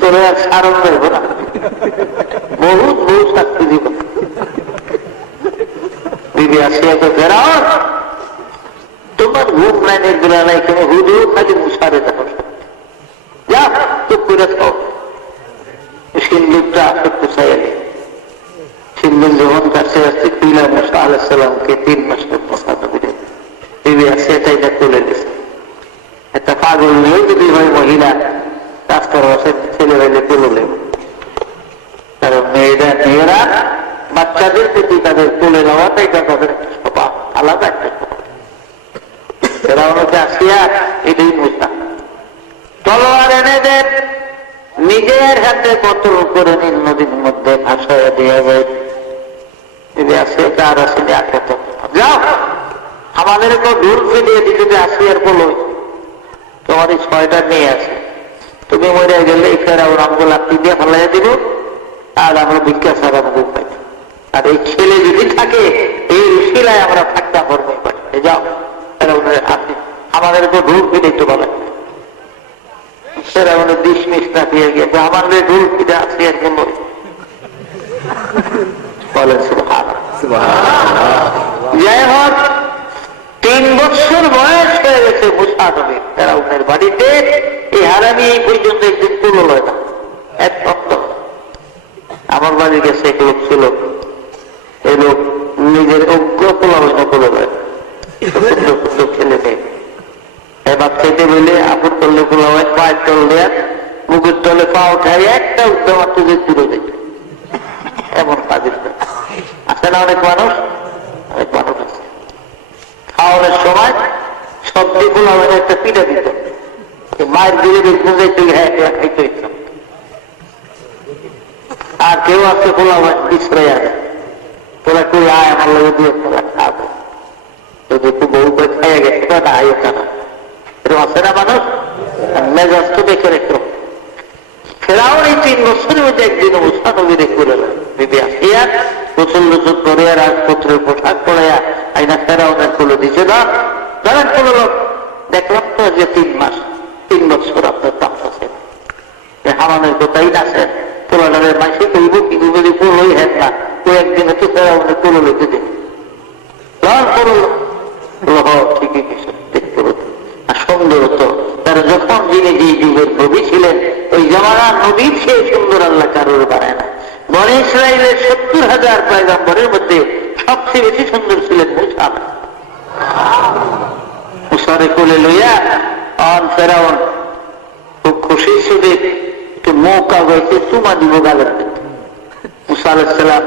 তোর আর সারণ দেব না, বহুত বহু শাস্তি দিব। দিদি আসিয়া তো ফেরাও, তোমার ঘুম নাই নির্গুলা নাই, কেন হুদু খালি মুসারে দেখো, যা চুপ করে খাও। সিন্দুকটা আসে পুষাই এলে, সিন্দুক যখন কাছে আসছে পিলা মুসা আলাইসালামকে 3 মাসের পছন্দ করে দিদি আসিয়া চাইটা তুলে দিছে। একটা পাগল নিয়েও যদি হয় মহিলা রাস্তার বসে ছেলে হইলে তুলে নেব, কারণ মেয়েরা বাচ্চাদের প্রতি তাদের তুলে নেওয়াটাই তাদের একটা স্বভাব, আলাদা একটা স্বভাব। এরা ওনাকে আসিয়া এটাই মুসা তলোয়ার এনে দেন, নিজের হাতে বোতল করে নিন, নদীর মধ্যে ভাসায় দেওয়া যায়। যদি আসে কার আসেনি আটকাতে যাও, আমাদের কেউ ঢুল ফিরিয়ে দিতে যে আসিয়ার বলো তোমার এই 6টা মেয়ে আছে, তুমি মরে গেলে এই ফেরাও আমগুলো আপনি দিয়ে ফালাইয়া দিব, আর আমরা ভিক্ষা ছাড়া মুখ পাই। আর এই ছেলে যদি থাকে এই শিলায় আমরা থাকতে পারবো, যাও আপনি আমাদের তো ঢুল ফিরে একটু বলেন। সেটা আমাদের ডিসমিস না দিয়ে গিয়েছে, আমাদের ঢুল ফিরে আসি আর বলল বলেন যাই হোক 3 বছর বয়স হয়ে গেছে মুসা নবীর ফেরাউনের বাড়িতে। এই হারামি এই পর্যন্ত একদিন তুলো লয় না, এক সপ্তাহ। আমার বাড়ি গেছে এক লোক ছিল, এই লোক নিজের অজ্ঞ তোলা হয় না, তুলে লয় ছেলে মেয়ে। এবার খেতে বলে আপুর তলে খোলা হয়, পায়ের তল দেয়, মুখের তলে পা উঠায়, একটা উদ্যম তুলে দূরে দেখে এমন কাজের আছে না অনেক মানুষ, অনেক মানুষ আছে। খাওয়ানোর সময় সবজি খোলা হয় একটা পিঠা দিত, মায়ের দিলে বুঝাইতে হ্যাঁ খাইতে ইচ্ছা। কেউ আছে বলা ইসরাই আছে তোরা কই আয় আমার লগে দিয়ে তোরা খাবো যদি একটু বউ করে খাইয়া গেছে না আয় ওখানে এরকম আছে না মানুষ মেজাজ তো দেখে রেখো ফেরাও এই 3 বছরের মধ্যে একদিন মুসা নবীরে করে বিবি আসিয়া গোসল গোসল করে রাজপুত্রের পোশাক পরে আইনা ফেরাউনের খুলে দিছে না ধরেন খুলে দেখলাম তো যে 3 বছর আপনার পাঁচ আছে হামানের কোথায় আছে পোলাডারের মাসে কইব কিন্তু যদি পুরোই হেন না ও একদিনে তো ফেরাউনের পুরো লেগে দিন ঠিকই কিছু দেখতে হতো আর সুন্দর হতো তারা যখন যিনি যে যুগের নবী ছিলেন ওই জামানার নবীর সে সুন্দর আল্লাহ কারোর বানায় না বনে ইসরায়েলের 70,000 পয়গম্বরের মধ্যে সবচেয়ে বেশি সুন্দর ছিলেন মুসা মুসারে কোলে লইয়া অন ফেরাউন খুব খুশি সুদে একটু মৌকা হয়েছে চুমা দিব গালের মধ্যে মুসা আলাইহিস সালাম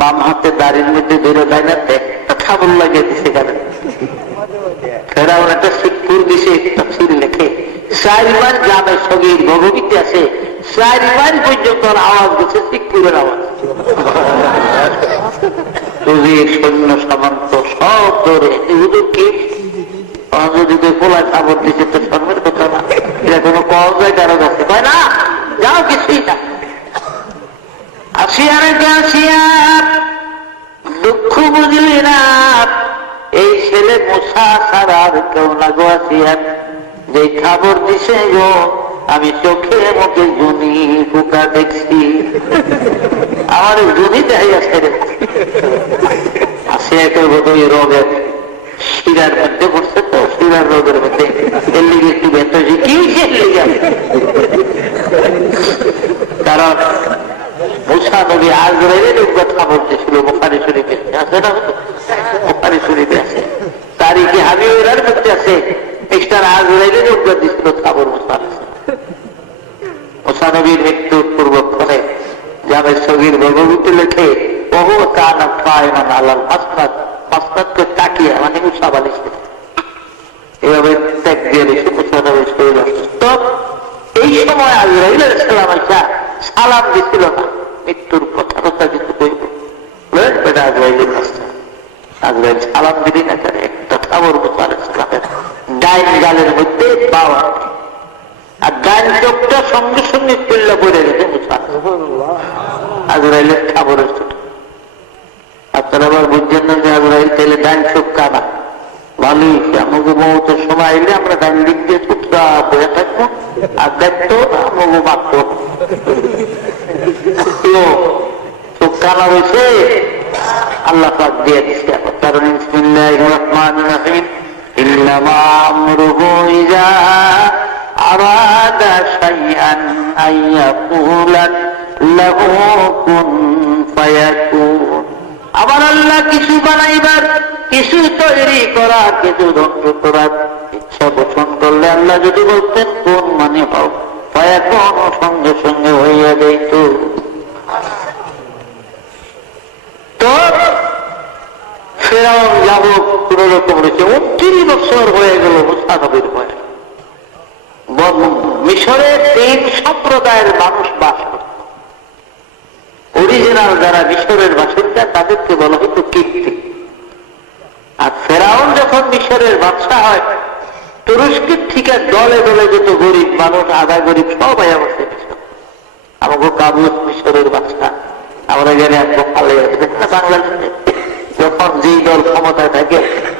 বাম হাতে দাড়ির মধ্যে ধরে দাইনাতে খাবল লাগিয়ে দিছে গালের ফেরাউন একটা শিবপুর দিছে তাফসীর লেখে 4 বার গ্রামের সগীর ভগবতীতে আছে 4 বার পর্যন্ত আওয়াজ দিচ্ছে শিবপুরের আওয়াজ সৈন্য সামন্ত সব ধরে এগুলো কি যদি পোলায় খাবার দিচ্ছে তো শর্মের কথা না এটা কোনো পাওয়া যায় কারো কাছে কয় না যাও কিছুই না আসিয়া রেখে আসিয়া দুঃখ বুঝলি না এই ছেলে মুসা ছাড়া আর কেউ না গো আসিয়া যে খবর দিছে গো আমি চোখে মুখে জুনি পোকা দেখছি আমার জুনি দেখাই আসে আসিয়া কেউ বোধহয় রোগের শিরার মধ্যে পড়ছে তো শিরার রোগের মধ্যে এর লিগে একটু ব্যর্থ হয়েছে কি কারণ মুসা নবী আজরাইলের কথা বলতেছিল বুখারী শরীফে আছে না বুখারী শরীফে আছে তারিখে হাবিবের মধ্যে আছে এক্সট্রা আজরাইলের উদ্যোগ দিছিল খবর মুসা নবীর মৃত্যুর পূর্বক্ষণে জামের সগীর ভগবতী লেখে বহু কানা ফায়মান আলাল মাসনাদ মাসনাদকে তাকিয়ে মানে মুসা বালিশ এভাবে ত্যাগ দিয়ে দিয়েছে মুসা নবীর শরীর অসুস্থ এই সময় আজরাইল আলাইহিস সালাম আইসা সালাম দিছিল না মৃত্যুর কথা কিছু কইব আজরাইলের কাছে আজরাইল সালাম দিলি না কেন একটা খবর মুসা আলাইহিস সালামের ডাইন গালের মধ্যে পাওয়া আর ডাইন চোখটা সঙ্গে সঙ্গে পিল্লা পড়ে গেছে মুসা আজরাইলের খবরের ছোট আপনারা আবার বুঝছেন না যে আজরাইল তাইলে ডাইন চোখ কানা ভালোই আমাকে মৌতের সময় এলে আমরা ডাইন দিক দিয়ে চুপচাপ বসে থাকবো আর দেখতো আমাকে মারতো চোখ কানা রয়েছে আল্লাহ পাক দিয়ে দিচ্ছে কারণ বিসমিল্লাহির রহমানির রহিম ইন্নামা আমরুহু ইযা আরাদা শাইআন আইয়াকুলা লাহু কুন ফায়াকুন আবার আল্লাহ কিছু বানাইবার কিছু তৈরি করা কিছু ধ্বংস করার ইচ্ছা পোষণ করলে আল্লাহ যদি বলতেন কোন মানে হোক ফায়াকুন সঙ্গে সঙ্গে হইয়া যাইত তো ফেরাউন যাব কোন রকম রয়েছে 29 বছর হয়ে গেল মুসা নবীর ভয়ে মিশরে 3 সম্প্রদায়ের মানুষ বাস করত অরিজিনাল যারা মিশরের বাসিন্দা তাদেরকে বলা হতো কিপ্তি আর ফেরাউন যখন মিশরের বাদশা হয় তুরস্কের থেকে দলে দলে যত গরিব মানুষ আধা গরিব সবাই বসে মিশর আমাকে কাবুস মিশরের বাদশা আমরা গেলে ভালো না বাংলাদেশে যখন যেই দল ক্ষমতায় থাকে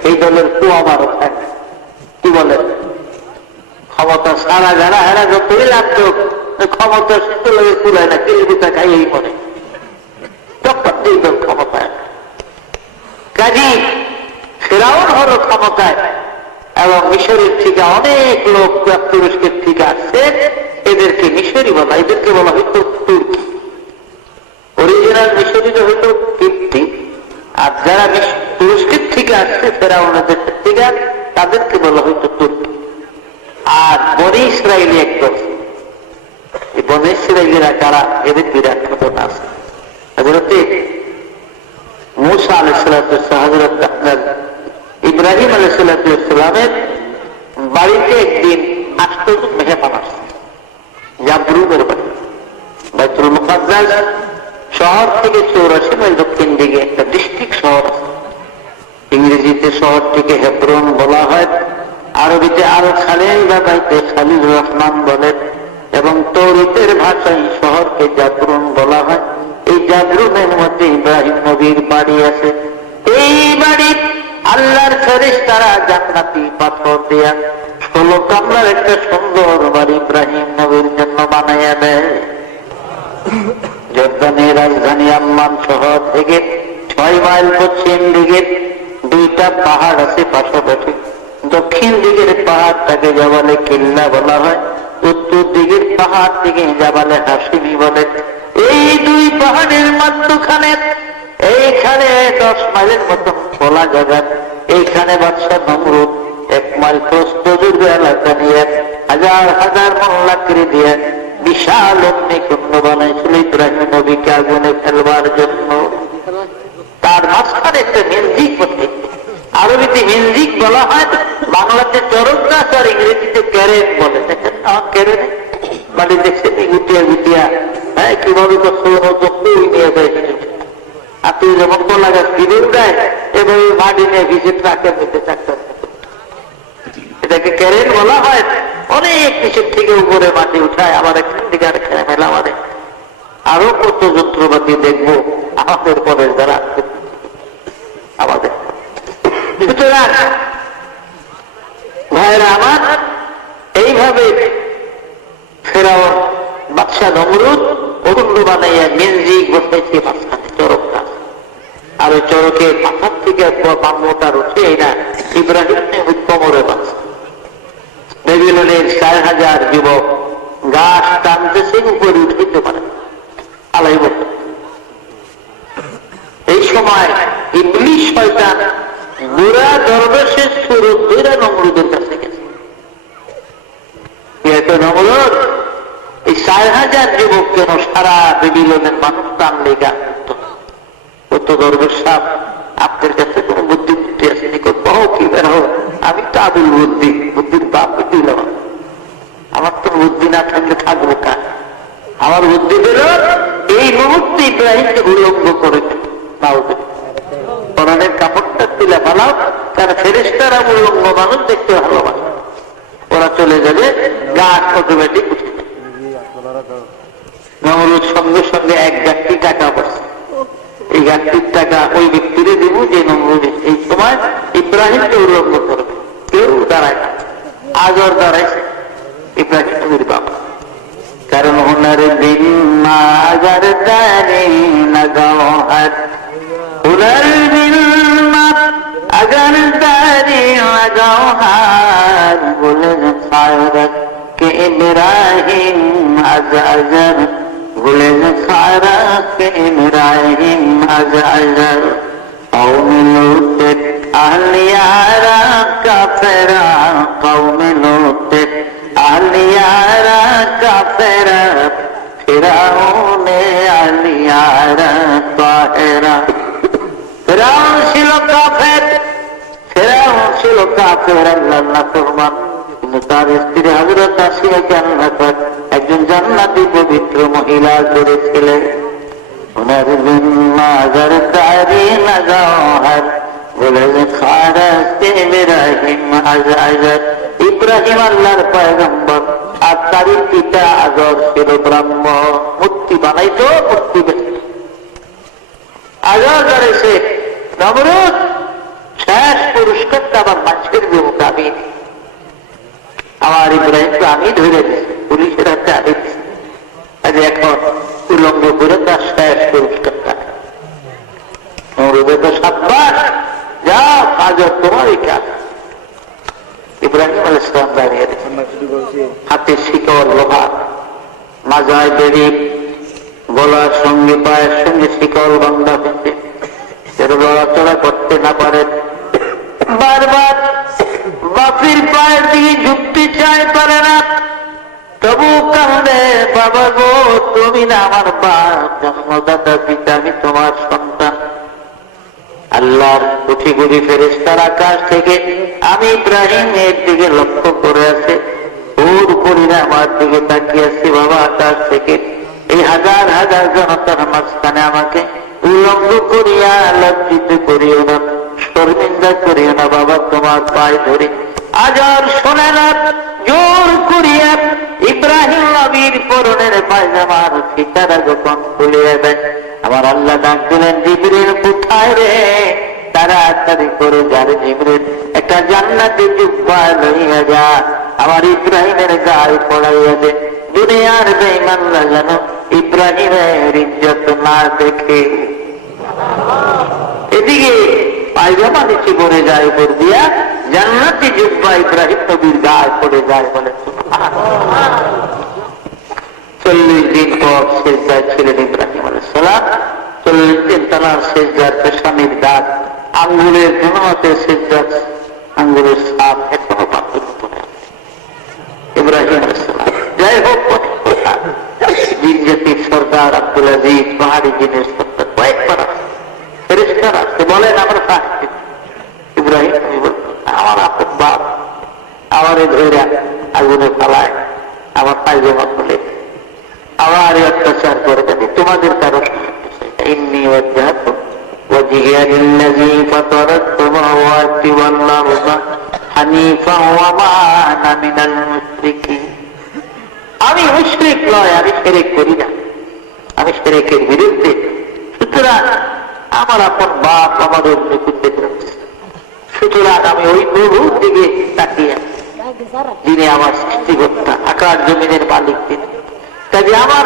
এই দলের কুয়াবারও থাকে কি বলে ক্ষমতা সারা যারা হেরা যতই লাগতো ক্ষমতা সুন্দর লাগে কুলায় না কিলবিতা খাইয়েই পড়ে তখন যেই দল ক্ষমতায় কাজী ফেরাউন হলো ক্ষমতায় এবং মিশরের থেকে অনেক লোক তুরস্কের থেকে আসছে এদেরকে মিশরি বলা এদেরকে বলা হইতো তুর্কি অরিজিনাল মিশরিতে হইতো কীর্তি আর যারা তুরস্কের থেকে আসছে ফেরাউনের দেশের থেকে তাদেরকে বলা হইতো তুর্কি আর বনি ইসরায়েলি একদল এই বনি ইসরায়েলিরা কারা এদের বিরাট ঘটনা আছে হযরতে মুসা আলাইহিস সালাম হযরত আপনার ইব্রাহিম আলাইহিস সালামের বাড়িতে একদিন আশ্চর্য মেহমান আসছে জাবরুনের বাড়ি বাইতুল মুকাদ্দাস শহর থেকে 84 মাইল দক্ষিণ দিকে একটা ডিস্ট্রিক্ট শহর আছে। ইংরেজিতে শহরটিকে হেব্রন বলা হয়, আরবিতে আল খালিল বা বাইতে খালিল রহমান বলেন, এবং তৌরিতের ভাষায় শহরকে জাবরুন বলা হয়। এই জাবরুনের মধ্যে ইব্রাহিম নবীর বাড়ি আছে। এই বাড়ি আল্লাহর ফেরেশতারা জান্নাতি পাথর দিয়া 16 কামরার একটা সুন্দর বাড়ি ইব্রাহিম নবীর জন্য বানাইয়া দেয়। জর্দানের রাজধানী আম্মান শহর থেকে 6 মাইল পশ্চিম দিকে 2টা পাহাড় আছে পাশাপাশি। দক্ষিণ দিকের পাহাড়টাকে জাবালে কিল্লা বলা হয়, উত্তর দিকের পাহাড় থেকে জাবালে হাসিমি বলে। এই 2 পাহাড়ের মধ্যখানে এইখানে 10 মাইলের মতন খোলা জায়গা। এইখানে বাদশা নমরুদ 1 মাইল প্রস্থ দীর্ঘ এলাকা নিয়ে হাজার হাজার মোল্লাকড়ি দিয়ে বিশাল অগ্নিকুণ্ড বানাইছিল ইব্রাহিম নবীকে আগুনে ফেলবার জন্য। তার মাঝখানে একটা মিউজিক হচ্ছে, আরবিতে মিউজিক বলা হয়, বাংলাতে চরক গাছ আর ইংরেজিতে ক্যারেট বলে। দেখেন ক্যারেট মানে দেখছেন গুটিয়া গুটিয়া, হ্যাঁ কিভাবে তো নিয়ে যায়। আর তুই যখন কলা গাছ ফিরে উঠায় এভাবে মাটি নিয়ে ভিজে ট্রাকের মধ্যে চাকরি, এটাকে ক্যারেট বলা হয়। অনেক নিচের থেকে উপরে মাটি উঠায়, আবার এখান থেকে আরেকখানে মেলা মারে। আরো কত যন্ত্রপাতি দেখবো আমাদের পরের দ্বারা আমাদের। সুতরাং ভাইরা আমার, এইভাবে ফেরাউন বাদশা নমরুদ অরুণ্য বানাইয়া মিউজিক বসাইছে মাঝখানে চরক গাছ। আর ওই চরকের মাথার থেকে বাম্মটার উঠে না ইব্রাহিম কোমরে বাঁচ। বেবিলনের 4000 যুবক গাছ টানতেছে, উপরে উঠাইতে পারে আলাই বছর। এই সময় ইবলিস শয়তান বুড়া দরবেশের সুরত ধরে নমরুদের কাছে গেছে। নমরুদ এই 4000 যুবক কেন সারা বেবিলনের মানুষ টানলে গাছ কত দরবেশ সাহেব, আপনার কাছে কোন বুদ্ধি বুদ্ধি আছে? বহু কি বের হোক, আমি তো আবুল বুদ্ধি, বুদ্ধির বাপ দিল। আমার তো বুদ্ধি না থাকলে থাকবো কার? আমার বুদ্ধি পেল এই মুহূর্তে ইব্রাহিমকে উলঙ্গ করে কোরআনের কাপড়টা তুলে ফেলাও, তার ফেরেশতারা উলঙ্গ মানুষ দেখতে ভালোবাসে। ওরা চলে যাবে, গাছ অটোমেটিক উঠে যাবে। নমরুদ সঙ্গে সঙ্গে 1 ব্যক্তি টাকা পড়ছে। এই গাছটির টাকা ওই ব্যক্তিরে দিব যে নমরুদ এই সময় ইব্রাহিমকে উলঙ্গ করবে। কেউ দাঁড়ায় না, আজর দাঁড়াইছে ইব্রাহিম নবীর বাবা। কারণ হুনার দিন মাজার দানি নগৌহর, হুনার দিন अगर दारी लगौहार गुल खारत के इब्राहिम अजर, गुल खारत के इब्राहिम अजर। कौम लूत अहलियारा का फेरा, कौम लूत अहलियारा का फेरा, फिरौने अहलियारा ताहिरा। ফেরাউন ছিল কাফের, ফেরাউন ছিল কাফের, আল্লাহর নাফরমান। কিন্তু তার স্ত্রী হযরত আসিয়া জান্নাতের একজন জান্নাতি পবিত্র মহিলা করেছিলেন। ওনার মাজার তারি নগৌহর বলে খারস কে ইব্রাহিম আজর। ইব্রাহিম আল্লাহর পয়গম্বর, আর তার পিতা আজর ছিল ব্রাহ্ম। মূর্তি বানাইতো, মূর্তি আজর করেছে নমরুদ। শেষ পুরস্কারটা আবার মানুষের বিমুখ আমি, আমার ইব্রাহিমকে আমি ধরে দিচ্ছি, পুলিশের হাতে আমি দিচ্ছি। আজ এখন উলঙ্গ করে তার শেষ পুরস্কারটা নমরুদের তো সাব্বাস, যাও আজর তোমারই কাজ। ইব্রাহিম আলাইহিস সালাম দাঁড়িয়ে হাতে শিকল লোহা, মাজায় বেরি, গলার সঙ্গে পায়ের সঙ্গে শিকল বান্ধা হয়েছে, লড়াচড়া করতে না পারেন। বারবার বাপির পায়ের দিকে ঝুঁকতে চায়, পারে না, তবু কাঁদে, বাবা গো তুমি না আমার বাপ, জন্মদাতা পিতা, আমি তোমার সন্তান। আল্লাহর কোটি কোটি ফেরেশতার আকাশ থেকে আমি ইব্রাহিমের দিকে লক্ষ্য করে আছে, ওর উপরে আমার দিকে তাকিয়ে আছি। বাবা আকাশ থেকে এই হাজার হাজার জনতার মাঝখানে আমাকে উলঙ্গ করিয়া লজ্জিত করিও না, শর্মিন্দা করিও না বাবা, তোমার পায়ে ধরে আজার শোনে না, জোর করিয়া ইব্রাহিম নবীর পরনের পায়জামার ফিতারা যখন খুলিয়ে দেয়, আমার আল্লাহ ডাক দিলেন, জিবরিল কোথায় রে? তাড়াতাড়ি করে যারে জিবরিল একটা জান্নাতি জুব্বা লইয়া যা, আমার ইব্রাহিমের গায়ে পড়াইয়া দে, দুনিয়ার বেঈমানরা যেন ইব্রাহিমের ইজ্জত না দেখে। এদিকে পায়জামা নিচে পড়ে যায়, উপর দিয়া জান্নাতি জুব্বা ইব্রাহিম নবীর গায়ে পড়ে যায়, বলে 40 দিন পর সেজদায় ছিলেন ইব্রাহিম আলাইহিস সালাম। 40 দিন তার সেজদার পেশানির দাগ, আঙ্গুলের গুণমতে সেজদার আঙ্গুলের সাপ এখনো পাথর উপরে ইব্রাহিম আলাইহিস সালাম। যাই হোক, জিন জাতির সর্দার আব্দুল আজিজ, পাহাড়ি জিনের সর্দার কয়েকবার ফেরেশতারা আসতে বলেন, আমরা সাক্ষী। ইব্রাহিম নবী বলতেন, আমার আপন বাপ আমারে ধরে আগুনে ফালায়, আমার পায়জামা খুলে আবার অত্যাচার করে দেবে, তোমাদের কারণ ইন্নী ওয়াজহাতু ওয়াজহিয়া লিল্লাযী ফাতারাস সামাওয়াতি ওয়াল আরদা হানিফান ওয়া মা আনা মিনাল মুশরিকিন। আমি মুশরিক নয়, আমি শিরক করি না, আমি শিরকের বিরুদ্ধে। সুতরাং আমার আপন বাপ আমাদের নিকুঞ্জে রয়েছে, সুতরাং আমি ওই প্রভুর দিকে তাকিয়ে, যিনি আমার সৃষ্টিকর্তা, আকাশ জমিনের মালিক তিনি। কাজে আমার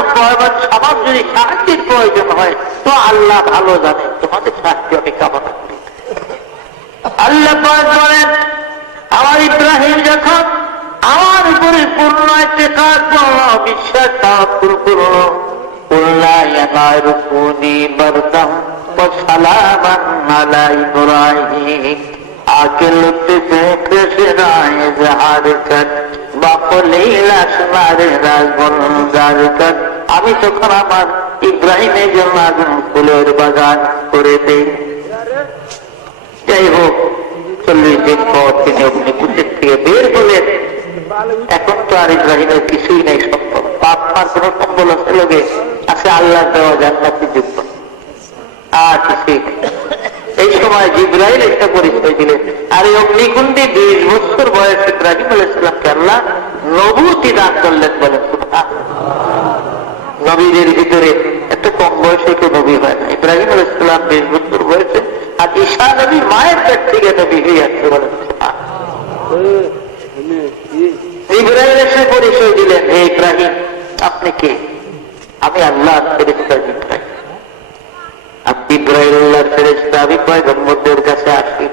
যদি সাহায্যের প্রয়োজন হয় তো আল্লাহ ভালো জানে, তোমাদের সাহায্য আমি কামনা করি। আল্লাহ বলেন, আমার ইব্রাহিম যখন আমার উপরে পূর্ণ ইতিকাদ করল, বিশ্বাস তাওয়াক্কুল করল, কুল্লা ইয়া রুকুনি বারদাম ওয়া সালামান আলা ইব্রাহিম, आके लुट से कृष्णाए जहार कर बापले लाशमारे রাজবন্দার কর। আমি তখন আমার ইব্রাহিমের জন্য আগুন ফুলের বাগান করে দেই। যাই হোক, 40 দিন পর তিনি অগ্নিকুণ্ডের থেকে বের হলেন। এখন তো আর ইব্রাহিমের কিছুই নেই সম্ভব, পাপ পার কোন সম্বল আছে লোকে আছে আল্লাহ দেওয়া জান্নাতি যুক্ত আর কিছুই নেই। এই সময় জিবরাইল একটা পরিচয় দিলেন, আর এই অগ্নিকুণ্ডে 20 বছর বয়স ইব্রাহিম আলাইহিস সালামকে আল্লাহ নবুয়তি দান করলেন, বলেন নবীদের ভিতরে এত কম বয়সে কেউ নবী হয় না। ইব্রাহিম আলাইহিস সালাম 20 বছর বয়সে, আর ঈসা নবী মায়ের পেট থেকে নবী হয়ে আসছে, বলেন জিবরাইল এসে পরিচয় দিলেন, হে ইব্রাহিম আপনি কে? আমি আল্লাহর ফেরেশতা জিবরাইল। আপনি ইব্রাহিমের ফেরেশতা, আমি পয়গম্বরদের কাছে আসি।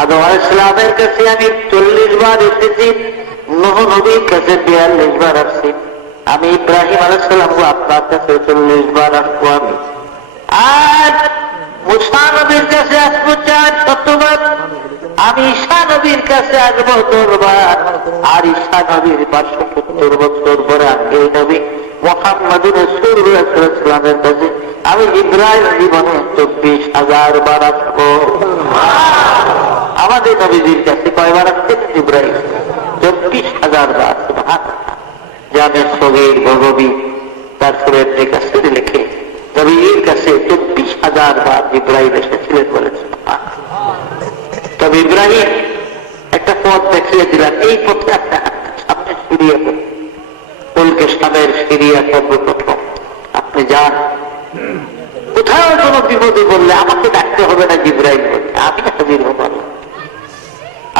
আদম আলাইহিস সালামের কাছে আমি 40 বার এসেছি, নূহ নবীর কাছে 42 বার আসছি। আমি ইব্রাহিম আলাইহিস সালাম আপনার কাছে 40 বার আসবো। আমি আজ মুসা নবীর কাছে আসবো 400 বার। আমি ঈসা নবীর কাছে আসবো 10 বার। আর ঈসা নবীর 570 বছর পরে আখেরি নবী মুহাম্মদুর রাসূলুল্লাহ সাল্লাল্লাহু আলাইহি ওয়াসাল্লামের কাছে আমি ইব্রাহিম জীবনে 24,000 বার আসবো। আমাদের নবীজির কাছে কয়বার আসছেন ইব্রাহিম? 24,000 বার। জানে সগীর ভগবী তার সুরের কাছে লিখে নবীজির কাছে 24,000 বার ইব্রাহিম এসেছিলেন, বলেছেন। তবে ইব্রাহিম একটা পথ দেখিয়ে দিলেন, এই পথে আপনার সামনে সিরিয়া ফুলকে সামের সিরিয়া সর্বপ্রথম আপনি যান। কোথাও কোন বিপদে বললে আমাকে ডাকতে হবে না, জিবরাইল বলে আমি হাজির হব।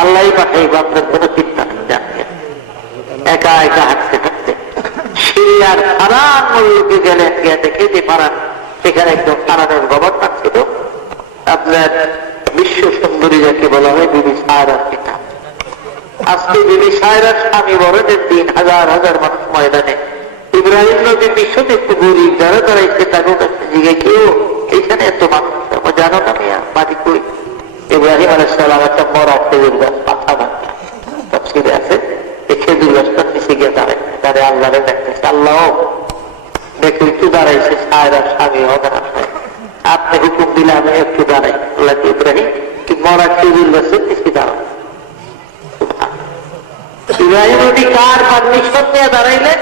আল্লাহ পাঠাইব, আপনার কোন চিন্তা নেই। জানতেন একা একা হাঁটতে থাকতে সিরিয়ার ফারান মূল্যকে গেলেন, গিয়ে দেখে যে ফারান, সেখানে একদম ফারানের গভর্নর ছিল আপনার বিশ্ব সুন্দরী, যাকে বলা হয় বিবি সায়রার পিতা। আজকে বিবি সায়রার স্বামী বরণের দিন হাজার হাজার মানুষ ময়দানে। ইব্রাহিম নবী বিশ্বতে একটু গরিব, যারা দাঁড়াইছে তাকে কাছে জিজ্ঞে কেউ এইখানে এত মানুষ জানো না মেয়া বাড়ি কই? ইব্রাহিম আলাইহিস সালাম একটা মরা খেজুর গাছ মাথা ভাঙা তফসিরে আছে, এই খেজুর গাছটার নিচে গিয়ে দাঁড়ায় আল্লাহরে দেখতেছে। আল্লাহ দেখো একটু দাঁড়াইছে সায়রার স্বামী হবে না, আপনি হুকুম দিলে আমি একটু দাঁড়াই। আল্লাহ ইব্রাহিম কি মরা খেজুর গাছের নিচে দাঁড়াও। ইব্রাহিম নবী কার পারমিশন নিয়ে দাঁড়াইলেন?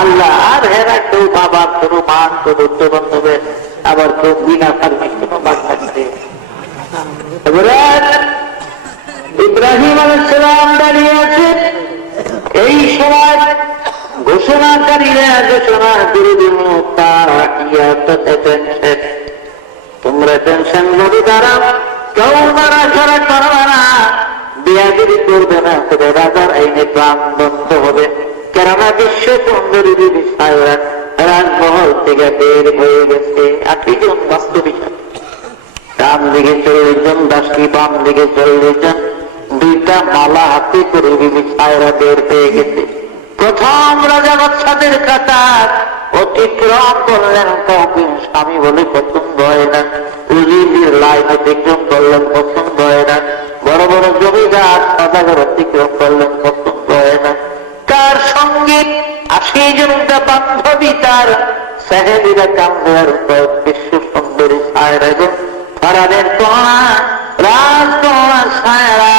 আল্লাহ। আর হেরা কেউ বাবার কেউ মান কেউ উচ্চ বান্ধবের, আবার কেউ বিনা পারমিশনও বাদ থাকছে। ইব্রাহিম আলাইহিস সালাম দাঁড়িয়ে আছে। এই সময় ঘোষণাকারীরা ঘোষণা করে দিল, তোমরা টেনশন করে দাঁড়াও, কেউ নাড়াচাড়া করবে না, বিয়াগিরি করবে না, তবে রাজার আইনে প্রাণ বন্ধ হবে। কেননা বিশ্ব সুন্দরী বিবি সায়রা রাজমহল থেকে বের হয়ে গেছে। 8 জন বাস্তবিক, ডান দিকে 40 জন দাসী, বাম দিকে 40 জন, 2টা মালা হাতে করে বিবি সায়রা বের হয়ে গেছে। প্রথম রাজা বাদশাদের কাতার অতিক্রম করলেন, কাউকে স্বামী বলে পছন্দ হয় না। উজির লাইন অতিক্রম করলেন, পছন্দ হয় না। বড় বড় জমিদার সদাগর অতিক্রম করলেন, পছন্দ হয় না। তার সঙ্গে 80 জনটা বান্ধবী, তার সাহেবীরা কামদার বিশ্ব সুন্দরী সায়রা এবং ফারানের কন্যা রাজকন্যা সায়রা।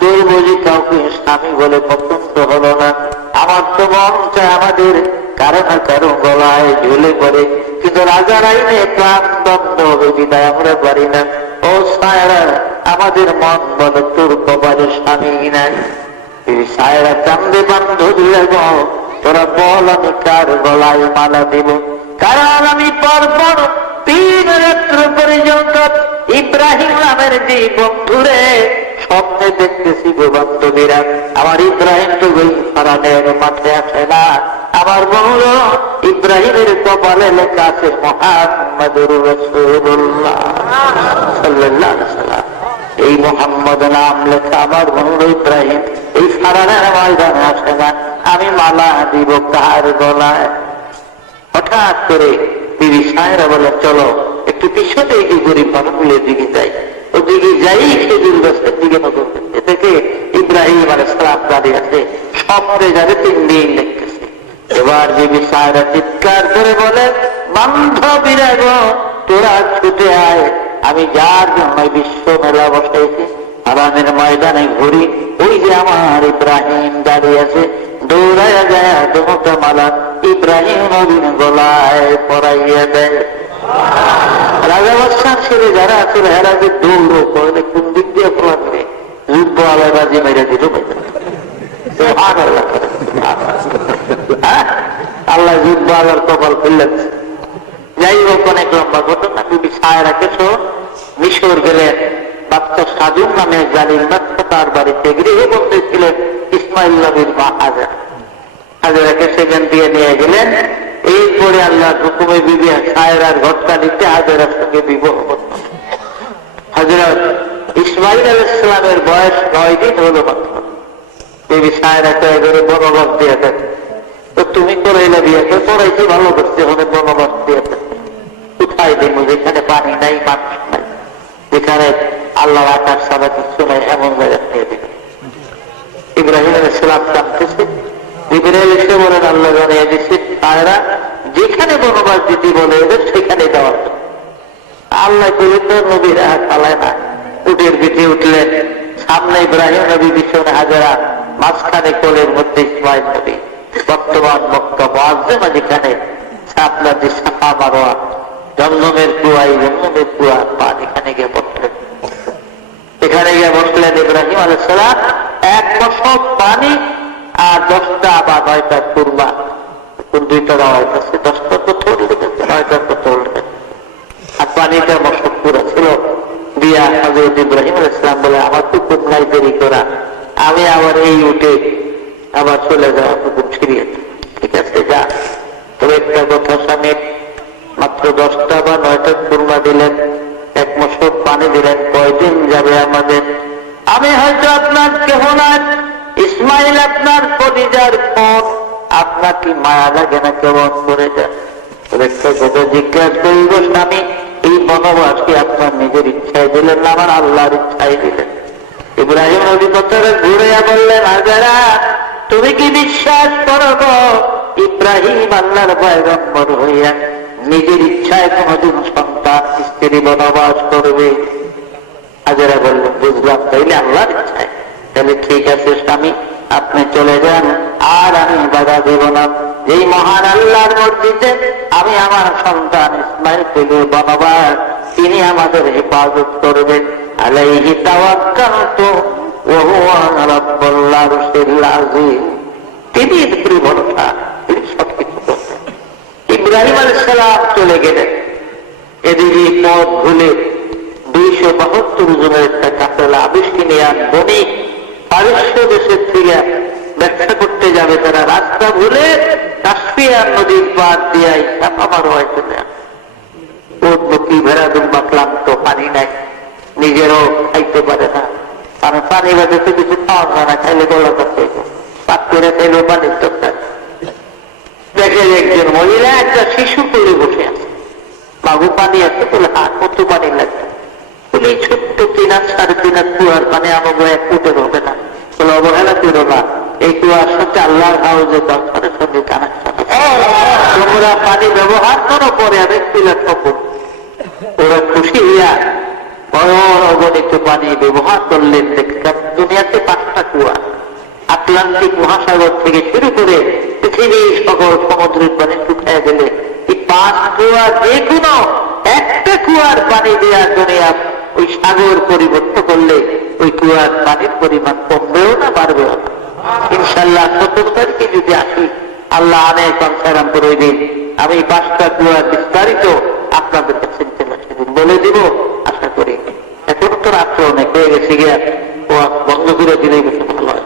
তোর বুঝি কাউকে স্বামী বলে পছন্দ হলো না? আমার তো মন চায় আমাদের কারো না কারো গলায় ঝুলে পড়ে, কিন্তু রাজার আইনে প্রাণ দণ্ড হবে বিদায় আমরা পারি না। ও সায়রা, আমাদের মন বলে তোর কপালে স্বামী নাই। সায়রা কান্দে, বান্ধবী তোরা বল আমি কার গলায় মালা দেব? কারণ আমি পরপর 3 রাত্র পর্যন্ত ইব্রাহিম নামের যে বন্ধুরে স্বপ্নে দেখতেছি গো বান্ধবীরা। আমার ইব্রাহিম তো ওই ফারানের মাঠে আসে না, আমার বহুল ইব্রাহিমের কপালে লেখা আছে মুহাম্মাদুর রাসূলুল্লাহ সাল্লাল্লাহু আলাইহি ওয়াসাল্লাম। এই মুহাম্মদ নাম লেখা আমার বহুল ইব্রাহিম এই ফারানের ময়দানে আসে না, আমি মালা দিব কার গলায়? হঠাৎ করে বিবি সায়রা বলে, চলো একটু পিছনে এই গরিব মানুষগুলোর দিকে যাই। ওদিকে যাই খেজুর গাছের দিকে নজর এ থেকে ইব্রাহিম আলাইহিস সালাম দাঁড়িয়ে আছে, স্বপ্নে যাবে 3 দিন দেখতেছে। এবার বিবি সায়রা চিৎকার করে বলে, বান্ধবীরা গো, তোরা ছুটে আয়, আমি যার জন্য বিশ্ব মেলা বসাইছি হারানের ময়দানে ঘুরি, ওই যে আমার ইব্রাহিম দাঁড়িয়ে আছে, দৌড়াইয়া যায় দুটা মালা ইব্রাহিম নবীর গলায় পরাইয়া দেয়। রাজা বাদশার ছেলে যারা আছে এরা যে দৌড়ো করলে কোন দিক দিয়ে পড়াবে, যুদ্ধ আলাবাজি মেরে দিল। আল্লাহ যুদ্ধ আলার কপাল খুললেন। যাই হোক, অনেক লম্বা ঘটনা। বিবি সায়রাকে মিশর গেলেন, বাচ্চা সাজুন নামে জালিল বাচ্চা তার বাড়িতে গৃহবন্দী ছিলেন ইসমাইল নবীর মা হাজেরা। হাজেরাকে সেখান দিয়ে নিয়ে গেলেন। এরপরে আল্লাহর হুকুমে বিবি সায়রার ঘটনা নিতে হাজেরার সঙ্গে বিবাহ করতেন। হযরত ইসমাইল আলাইহিস সালামের বয়স 9 দিন হলো মাত্র। বিবি সায়রাকে এবারে বনবাস দিয়ে দেন, তো তুমি করাইলে বিয়েকে করাইছি, ভালো করছে, ওখানে বনবাস দিয়ে দেন। কোথায় দেবো? যেখানে পানি নাই, মানুষ নাই, যেখানে আল্লাহর আকাশ ছাড়া কিছু নাই, এমন জায়গা দিয়ে দেবে। ইব্রাহিম আলাইহিস সালাম কাঁদতেছে। জিবরাইল এসে বলেন, আল্লাহ জানিয়ে দিচ্ছে সায়রা যেখানে বনবাস দিতে বলে এদের সেখানে যাওয়ার। আল্লাহ বলে তো নবীরা চালায় না। উটের পিঠে উঠলেন, সামনে ইব্রাহিম নবী, পিছনে হাজেরা, মাঝখানে কোলের মধ্যে ইসমাইল নবী। বর্তমান মক্কা মুআজ্জামা যেখানে আপনার যে সাফা মারওয়া, জমজমের কুয়া, এই জমজমের কুয়া পান, এখানে গিয়ে বসলেন। এখানে গিয়ে বসলেন ইব্রাহিম আলাইহিস সালাম। 1 বছর পানি আর 10টা বা 9টা কুরবা, কোন 2টা রাওয়াত আছে, 10টা তো থোড়ি লেগেছে, 9টা তো থোড়ি লেগেছে। আর পানিটা মশক পুরা ছিল। দিয়া হযরত ইব্রাহিম আলাইহিস সালাম বলে, আমার তো খুব নাই দেরি করা, আমি আবার এই উঠে আবার চলে যাওয়া হুকুম ফিরিয়ে। ঠিক আছে, যা। তবে একটা কথা স্বামী, মাত্র 10টা বা 9টা কুরমা দিলেন, 1 মশক পানি দিলেন, কয়দিন যাবে আমাদের? আমি হয়তো আপনার কেহ না, ইসমাইল আপনার কলিজার কোন, আপনার কি মায়া লাগে না? কেমন করে যান? একটা কথা জিজ্ঞাসা করিব স্বামী, এই বনবাস কি আপনার নিজের ইচ্ছায় দিলেন না আমার আল্লাহর ইচ্ছায় দিলেন? ইব্রাহিম নবী কথাটা ঘুরে বললেন, হাজেরা তুমি কি বিশ্বাস করো ইব্রাহিম আল্লাহর পয়গম্বর হইয়া নিজের ইচ্ছায় কোনদিন সন্তান স্ত্রী বনবাস করবে? হাজেরা বললেন, বুঝলাম, তাইলে আল্লাহর ইচ্ছায়। তাহলে ঠিক আছে স্বামী, আপনি চলে যান, আর আমি বাধা দেব না। এই মহান আল্লাহর মসজিদে আমি আমার সন্তান ইসমাইলকে বানাবার, তিনি আমাদের হেফাজত করবেন। আলাইহি তাওয়াক্কালতু ওয়া হুয়া রাব্বুল আরশিল আযীম। তিনি ভরসা, তিনি সবকিছু করবেন। ইব্রাহিম আলাইহিস সালাম চলে গেলেন, এদিকে পথ ভুলে 272 জনের একটা কাফেলা আবিষ্কিনিয়ান বণিক পারস্য দেশের থেকে ব্যবসা করতে যাবে, তারা রাস্তা ভুলে কাস্পিয়ান নদীর পার দিয়ে সাফা হয়েছে। কি ভেড়া দুম্বা ক্লান্ত, পানি নাই, নিজেরও খাইতে পারে না, কারণ পানি বাজাতে কিছু খাওয়া যায় না, খাইলে গলা করতে পাক করে খাইলেও পানির দরকার। দেখে একজন মহিলা একটা শিশু কোলে বসে আছে, বাবু পানি আছে বলে, হাত কত পানি লাগবে বলে, এই ছোট্ট 3 হাত 3.5 হাত কুয়ার পানি আমাকে 1 ফুটের হবে না বলে, অবহেলা করো না, এই কুয়ার সাথে আল্লাহর হাউজে দরকারের সঙ্গে কানেকশন। তোমরা পানি ব্যবহার করো, পরে আমি পিলার খবর। ওরা খুশি হইয়া বড় অগণিত পানি ব্যবহার করলেন। দেখলাম দুনিয়াতে 5টা কুয়া, আটলান্টিক মহাসাগর থেকে শুরু করে পৃথিবীর সকল সমুদ্রের পানি শুকিয়ে গেলে এই 5 কুয়া যে কোনো একটা কুয়ার পানি দেওয়া দুনিয়া ওই সাগর পরিবর্তন করলে ওই কুয়ার পানির পরিমাণ কমবেও না, বাড়বেও না। ইনশাল্লাহ 17 তারিখে যদি আসি, আল্লাহ অনেক সংসারাম করে দিন, আমি 5টা কুয়ার বিস্তারিত আপনাদের কাছে সেদিন বলে দিব, আশা করি। এখন তো রাত্র অনেক হয়ে গেছে, গিয়া বন্ধ করে দিলে বেশি ভালো হয়।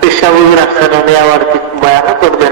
পেশা বুঝে রাখছেন, উনি আবার বয়ানও করবে।